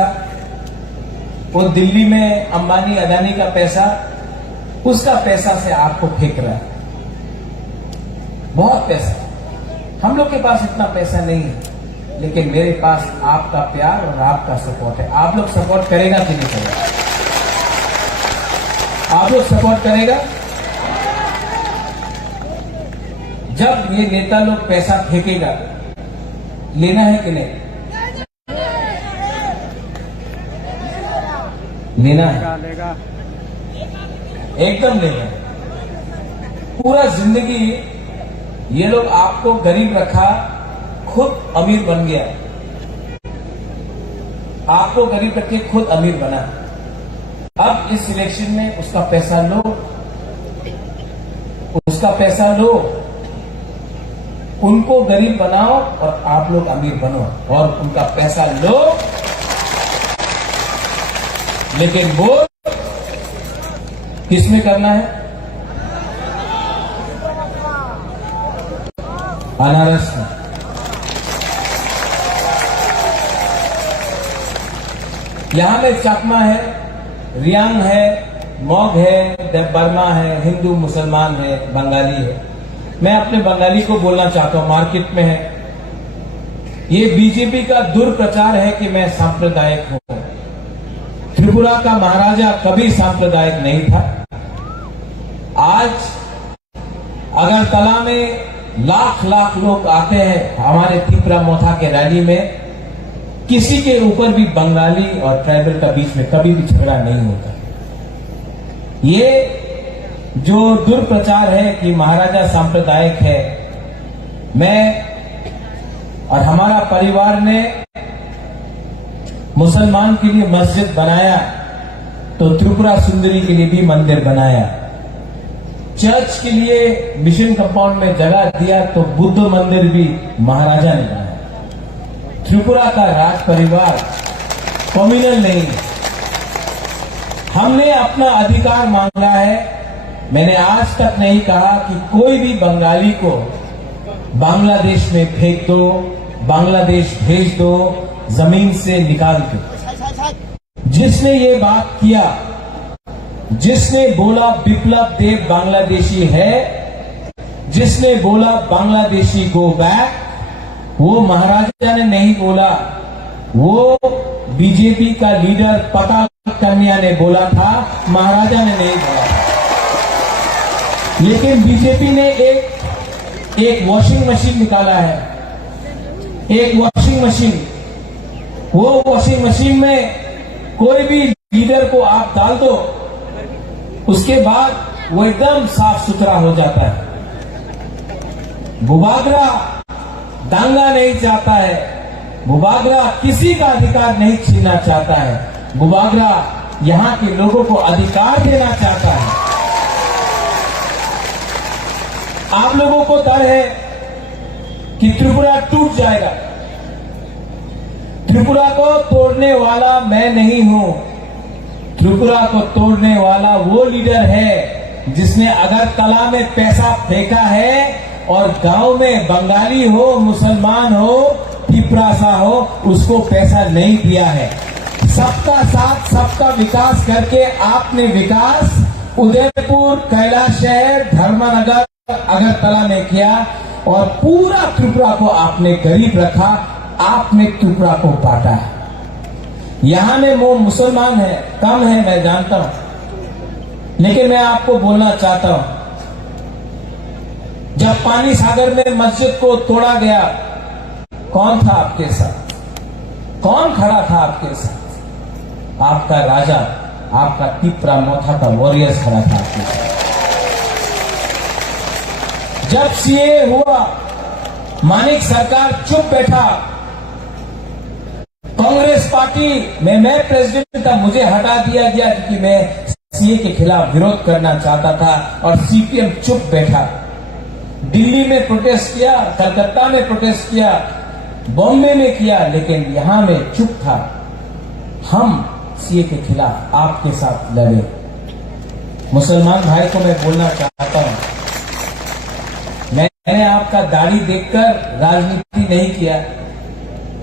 वो दिल्ली में अंबानी अदानी का पैसा, उसका पैसा से आपको फेंक रहा है। बहुत पैसा। हम लोग के पास इतना पैसा नहीं है, लेकिन मेरे पास आपका प्यार और आपका सपोर्ट है। आप लोग सपोर्ट करेगा कि नहीं करेगा? आप लोग सपोर्ट करेगा? जब ये नेता लोग पैसा फेंकेगा, लेना है कि नहीं? लेना है, एकदम लेना। पूरा जिंदगी ये लोग आपको गरीब रखा, खुद अमीर बन गया। आपको गरीब रख के खुद अमीर बना। अब इस इलेक्शन में उसका पैसा लो, उसका पैसा लो, उनको गरीब बनाओ और आप लोग अमीर बनो, और उनका पैसा लो, लेकिन वो किसमें करना है? अनारस में। यहां में चकमा है, रियांग है, मौग है, बर्मा है, हिंदू मुसलमान है, बंगाली है। मैं अपने बंगाली को बोलना चाहता हूं, मार्केट में है। ये बीजेपी का दुर्प्रचार है कि मैं सांप्रदायिक हूं। त्रिपुरा का महाराजा कभी सांप्रदायिक नहीं था। आज अगरतला में लाख लाख लोग आते हैं हमारे त्रिपुरा मोथा के रैली में, किसी के ऊपर भी बंगाली और ट्राइबल का बीच में कभी भी झगड़ा नहीं होता। ये जो दुर्प्रचार है कि महाराजा सांप्रदायिक है, मैं और हमारा परिवार ने मुसलमान के लिए मस्जिद बनाया तो त्रिपुरा सुंदरी के लिए भी मंदिर बनाया। चर्च के लिए मिशन कंपाउंड में जगह दिया तो बुद्ध मंदिर भी महाराजा ने बनाया। त्रिपुरा का राज परिवार कम्युनल नहीं है। हमने अपना अधिकार मांगा है। मैंने आज तक नहीं कहा कि कोई भी बंगाली को बांग्लादेश में फेंक दो, बांग्लादेश भेज दो, जमीन से निकाल दो। जिसने ये बात किया, जिसने बोला बिप्लब देव बांग्लादेशी है, जिसने बोला बांग्लादेशी गो बैक, वो महाराजा ने नहीं बोला, वो बीजेपी का लीडर पता कन्या ने बोला था, महाराजा ने नहीं बोला। लेकिन बीजेपी ने एक वॉशिंग मशीन निकाला है, एक वॉशिंग मशीन। वो वॉशिंग मशीन में कोई भी लीडर को आप डाल दो, उसके बाद वो एकदम साफ सुथरा हो जाता है। बुबागरा दांगा नहीं चाहता है, बुबागरा किसी का अधिकार नहीं छीनना चाहता है, बुबागरा यहां के लोगों को अधिकार देना चाहता है। आप लोगों को डर है कि त्रिपुरा टूट जाएगा। त्रिपुरा को तोड़ने वाला मैं नहीं हूं, त्रिपुरा को तोड़ने वाला वो लीडर है जिसने अगरतला में पैसा फेंका है और गांव में बंगाली हो, मुसलमान हो, पिपरासा हो, उसको पैसा नहीं दिया है। सबका साथ सबका विकास करके आपने विकास उदयपुर, कैलाश शहर, धर्मनगर, अगरतला में किया और पूरा त्रिपुरा को आपने गरीब रखा, आपने त्रिपुरा को बांटा है। यहां में वो मुसलमान है, कम है, मैं जानता हूं, लेकिन मैं आपको बोलना चाहता हूं, जब पानी सागर में मस्जिद को तोड़ा गया, कौन था आपके साथ? कौन खड़ा था आपके साथ? आपका राजा, आपका तिपरा मोथा का वॉरियर्स खड़ा था आपके साथ। जब सीए हुआ, मानिक सरकार चुप बैठा, कांग्रेस पार्टी में मैं प्रेसिडेंट था, मुझे हटा दिया गया क्योंकि मैं सीए के खिलाफ विरोध करना चाहता था और सीपीएम चुप बैठा। दिल्ली में प्रोटेस्ट किया, कलकत्ता में प्रोटेस्ट किया, बॉम्बे में किया, लेकिन यहां में चुप था। हम सीए के खिलाफ आपके साथ लड़े। मुसलमान भाई को मैं बोलना चाहता हूं, मैंने आपका दाढ़ी देखकर राजनीति नहीं किया।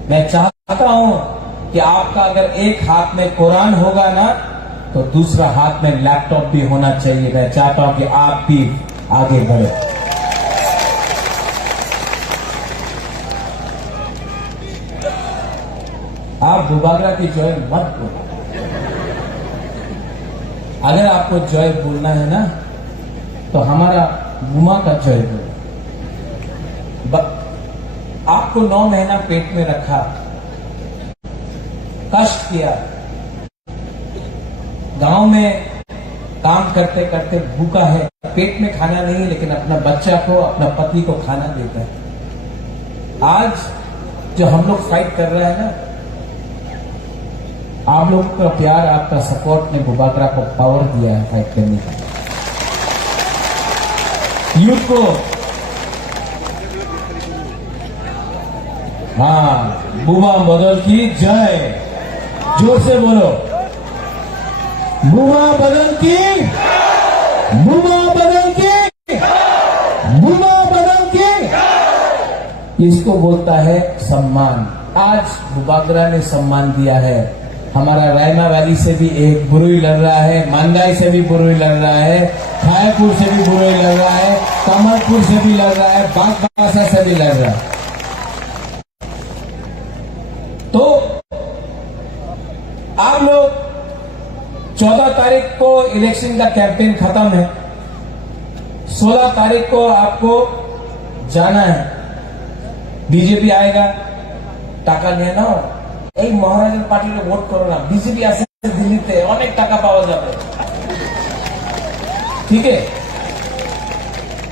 मैं चाहता हूं कि आपका अगर एक हाथ में कुरान होगा ना, तो दूसरा हाथ में लैपटॉप भी होना चाहिए। मैं चाहता हूं कि आप भी आगे बढ़े। आप बुबागरा की जय मत बोलो। अगर आपको जय बोलना है ना, तो हमारा बुमा का जय बोलो। आपको 9 महीना पेट में रखा, कष्ट किया, गांव में काम करते करते भूखा है, पेट में खाना नहीं है, लेकिन अपना बच्चा को, अपना पति को खाना देता है। आज जो हम लोग फाइट कर रहे हैं ना, आप लोगों का प्यार, आपका सपोर्ट ने बुबागरा को पावर दिया है फाइट करने का। यूथ को, हाँ, बुमा बदल की जय, जोर से बोलो, बुमा बदल की, बुमा बदल की, बुमा बदल की। इसको बोलता है सम्मान। आज बुबागरा ने सम्मान दिया है। हमारा रायमा वैली से भी एक बुरुई लड़ रहा है, मांगाई से भी बुरुई लड़ रहा है, खायपुर से भी बुरुई लड़ रहा है, कमलपुर से भी लड़ रहा है, बागबासा से भी लड़ रहा है। तो आप लोग 14 तारीख को इलेक्शन का कैंपेन खत्म है, 16 तारीख को आपको जाना है। बीजेपी आएगा, টাকা নিয়ে নাও, এই মহারাজের পার্টিকে ভোট করো না, বিজেপি আছে দিল্লিতে, অনেক টাকা পাওয়া যাবে। ঠিক আছে,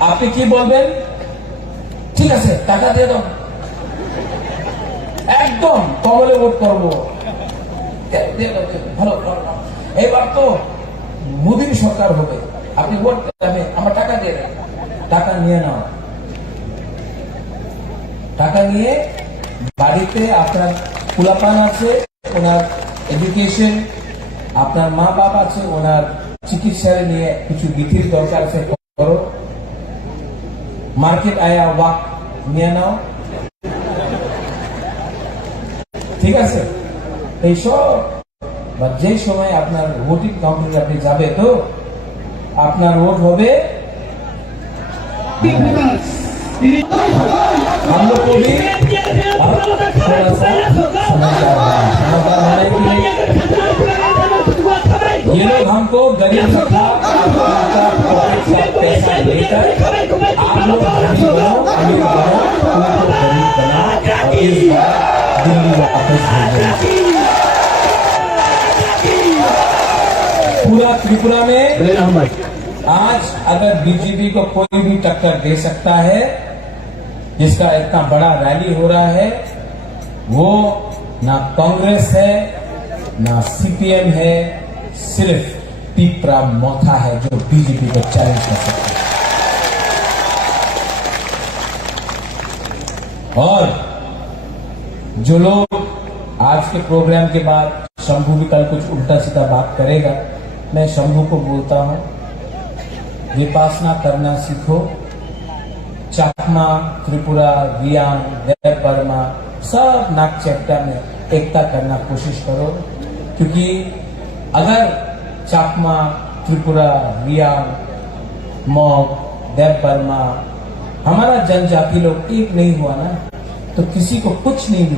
আপনি কি বলবেন? ঠিক আছে, টাকা দিয়ে দাও, একদম কমলে ভোট করবো, ভালো। এবার তো মোদীর সরকার হবে, আপনি ভোট দেবেন, আমার টাকা দিয়ে দেন। টাকা নিয়ে নাও, টাকা নিয়ে বাড়িতে আপনার পোলাপান আছে, ওনার এডুকেশন, আপনার মা বাপ আছে, ওনার চিকিৎসায় নিয়ে কিছু বিধির দরকার আছে, করো। মার্কেট আয়া ওয়াক নিয়ে নাও, ঠিক আছে? এইসব যে সময় আপনার ভোটিং কাউন্টারে আপনি যাবে, তো আপনার ভোট হবে। हम लोग को भी थोड़ा सा समझदार होना है कि ये लोग हमको गरीब का पैसा लेकर आप लोग धनी बनो, अमीर बनो, उनको गरीब बनाओ और इस बार दिल्ली वापस भेजो। पूरा त्रिपुरा में आज अगर बीजेपी को कोई भी टक्कर दे सकता है, जिसका इतना बड़ा रैली हो रहा है, वो ना कांग्रेस है ना सीपीएम है, सिर्फ पिपरा मोथा है जो बीजेपी को चैलेंज कर सकता है। और जो लोग आज के प्रोग्राम के बाद शंभू भी कल कुछ उल्टा सीधा बात करेगा, मैं शंभू को बोलता हूं, विपासना करना सीखो। चाकमा, त्रिपुरा, रियांग, देव बर्मा सब नाग चैप्टा में एकता करना कोशिश करो, क्योंकि अगर चाकमा, त्रिपुरा, रियांग, मॉग, देव बर्मा हमारा जनजाति लोग एक नहीं हुआ ना, तो किसी को कुछ नहीं मिला।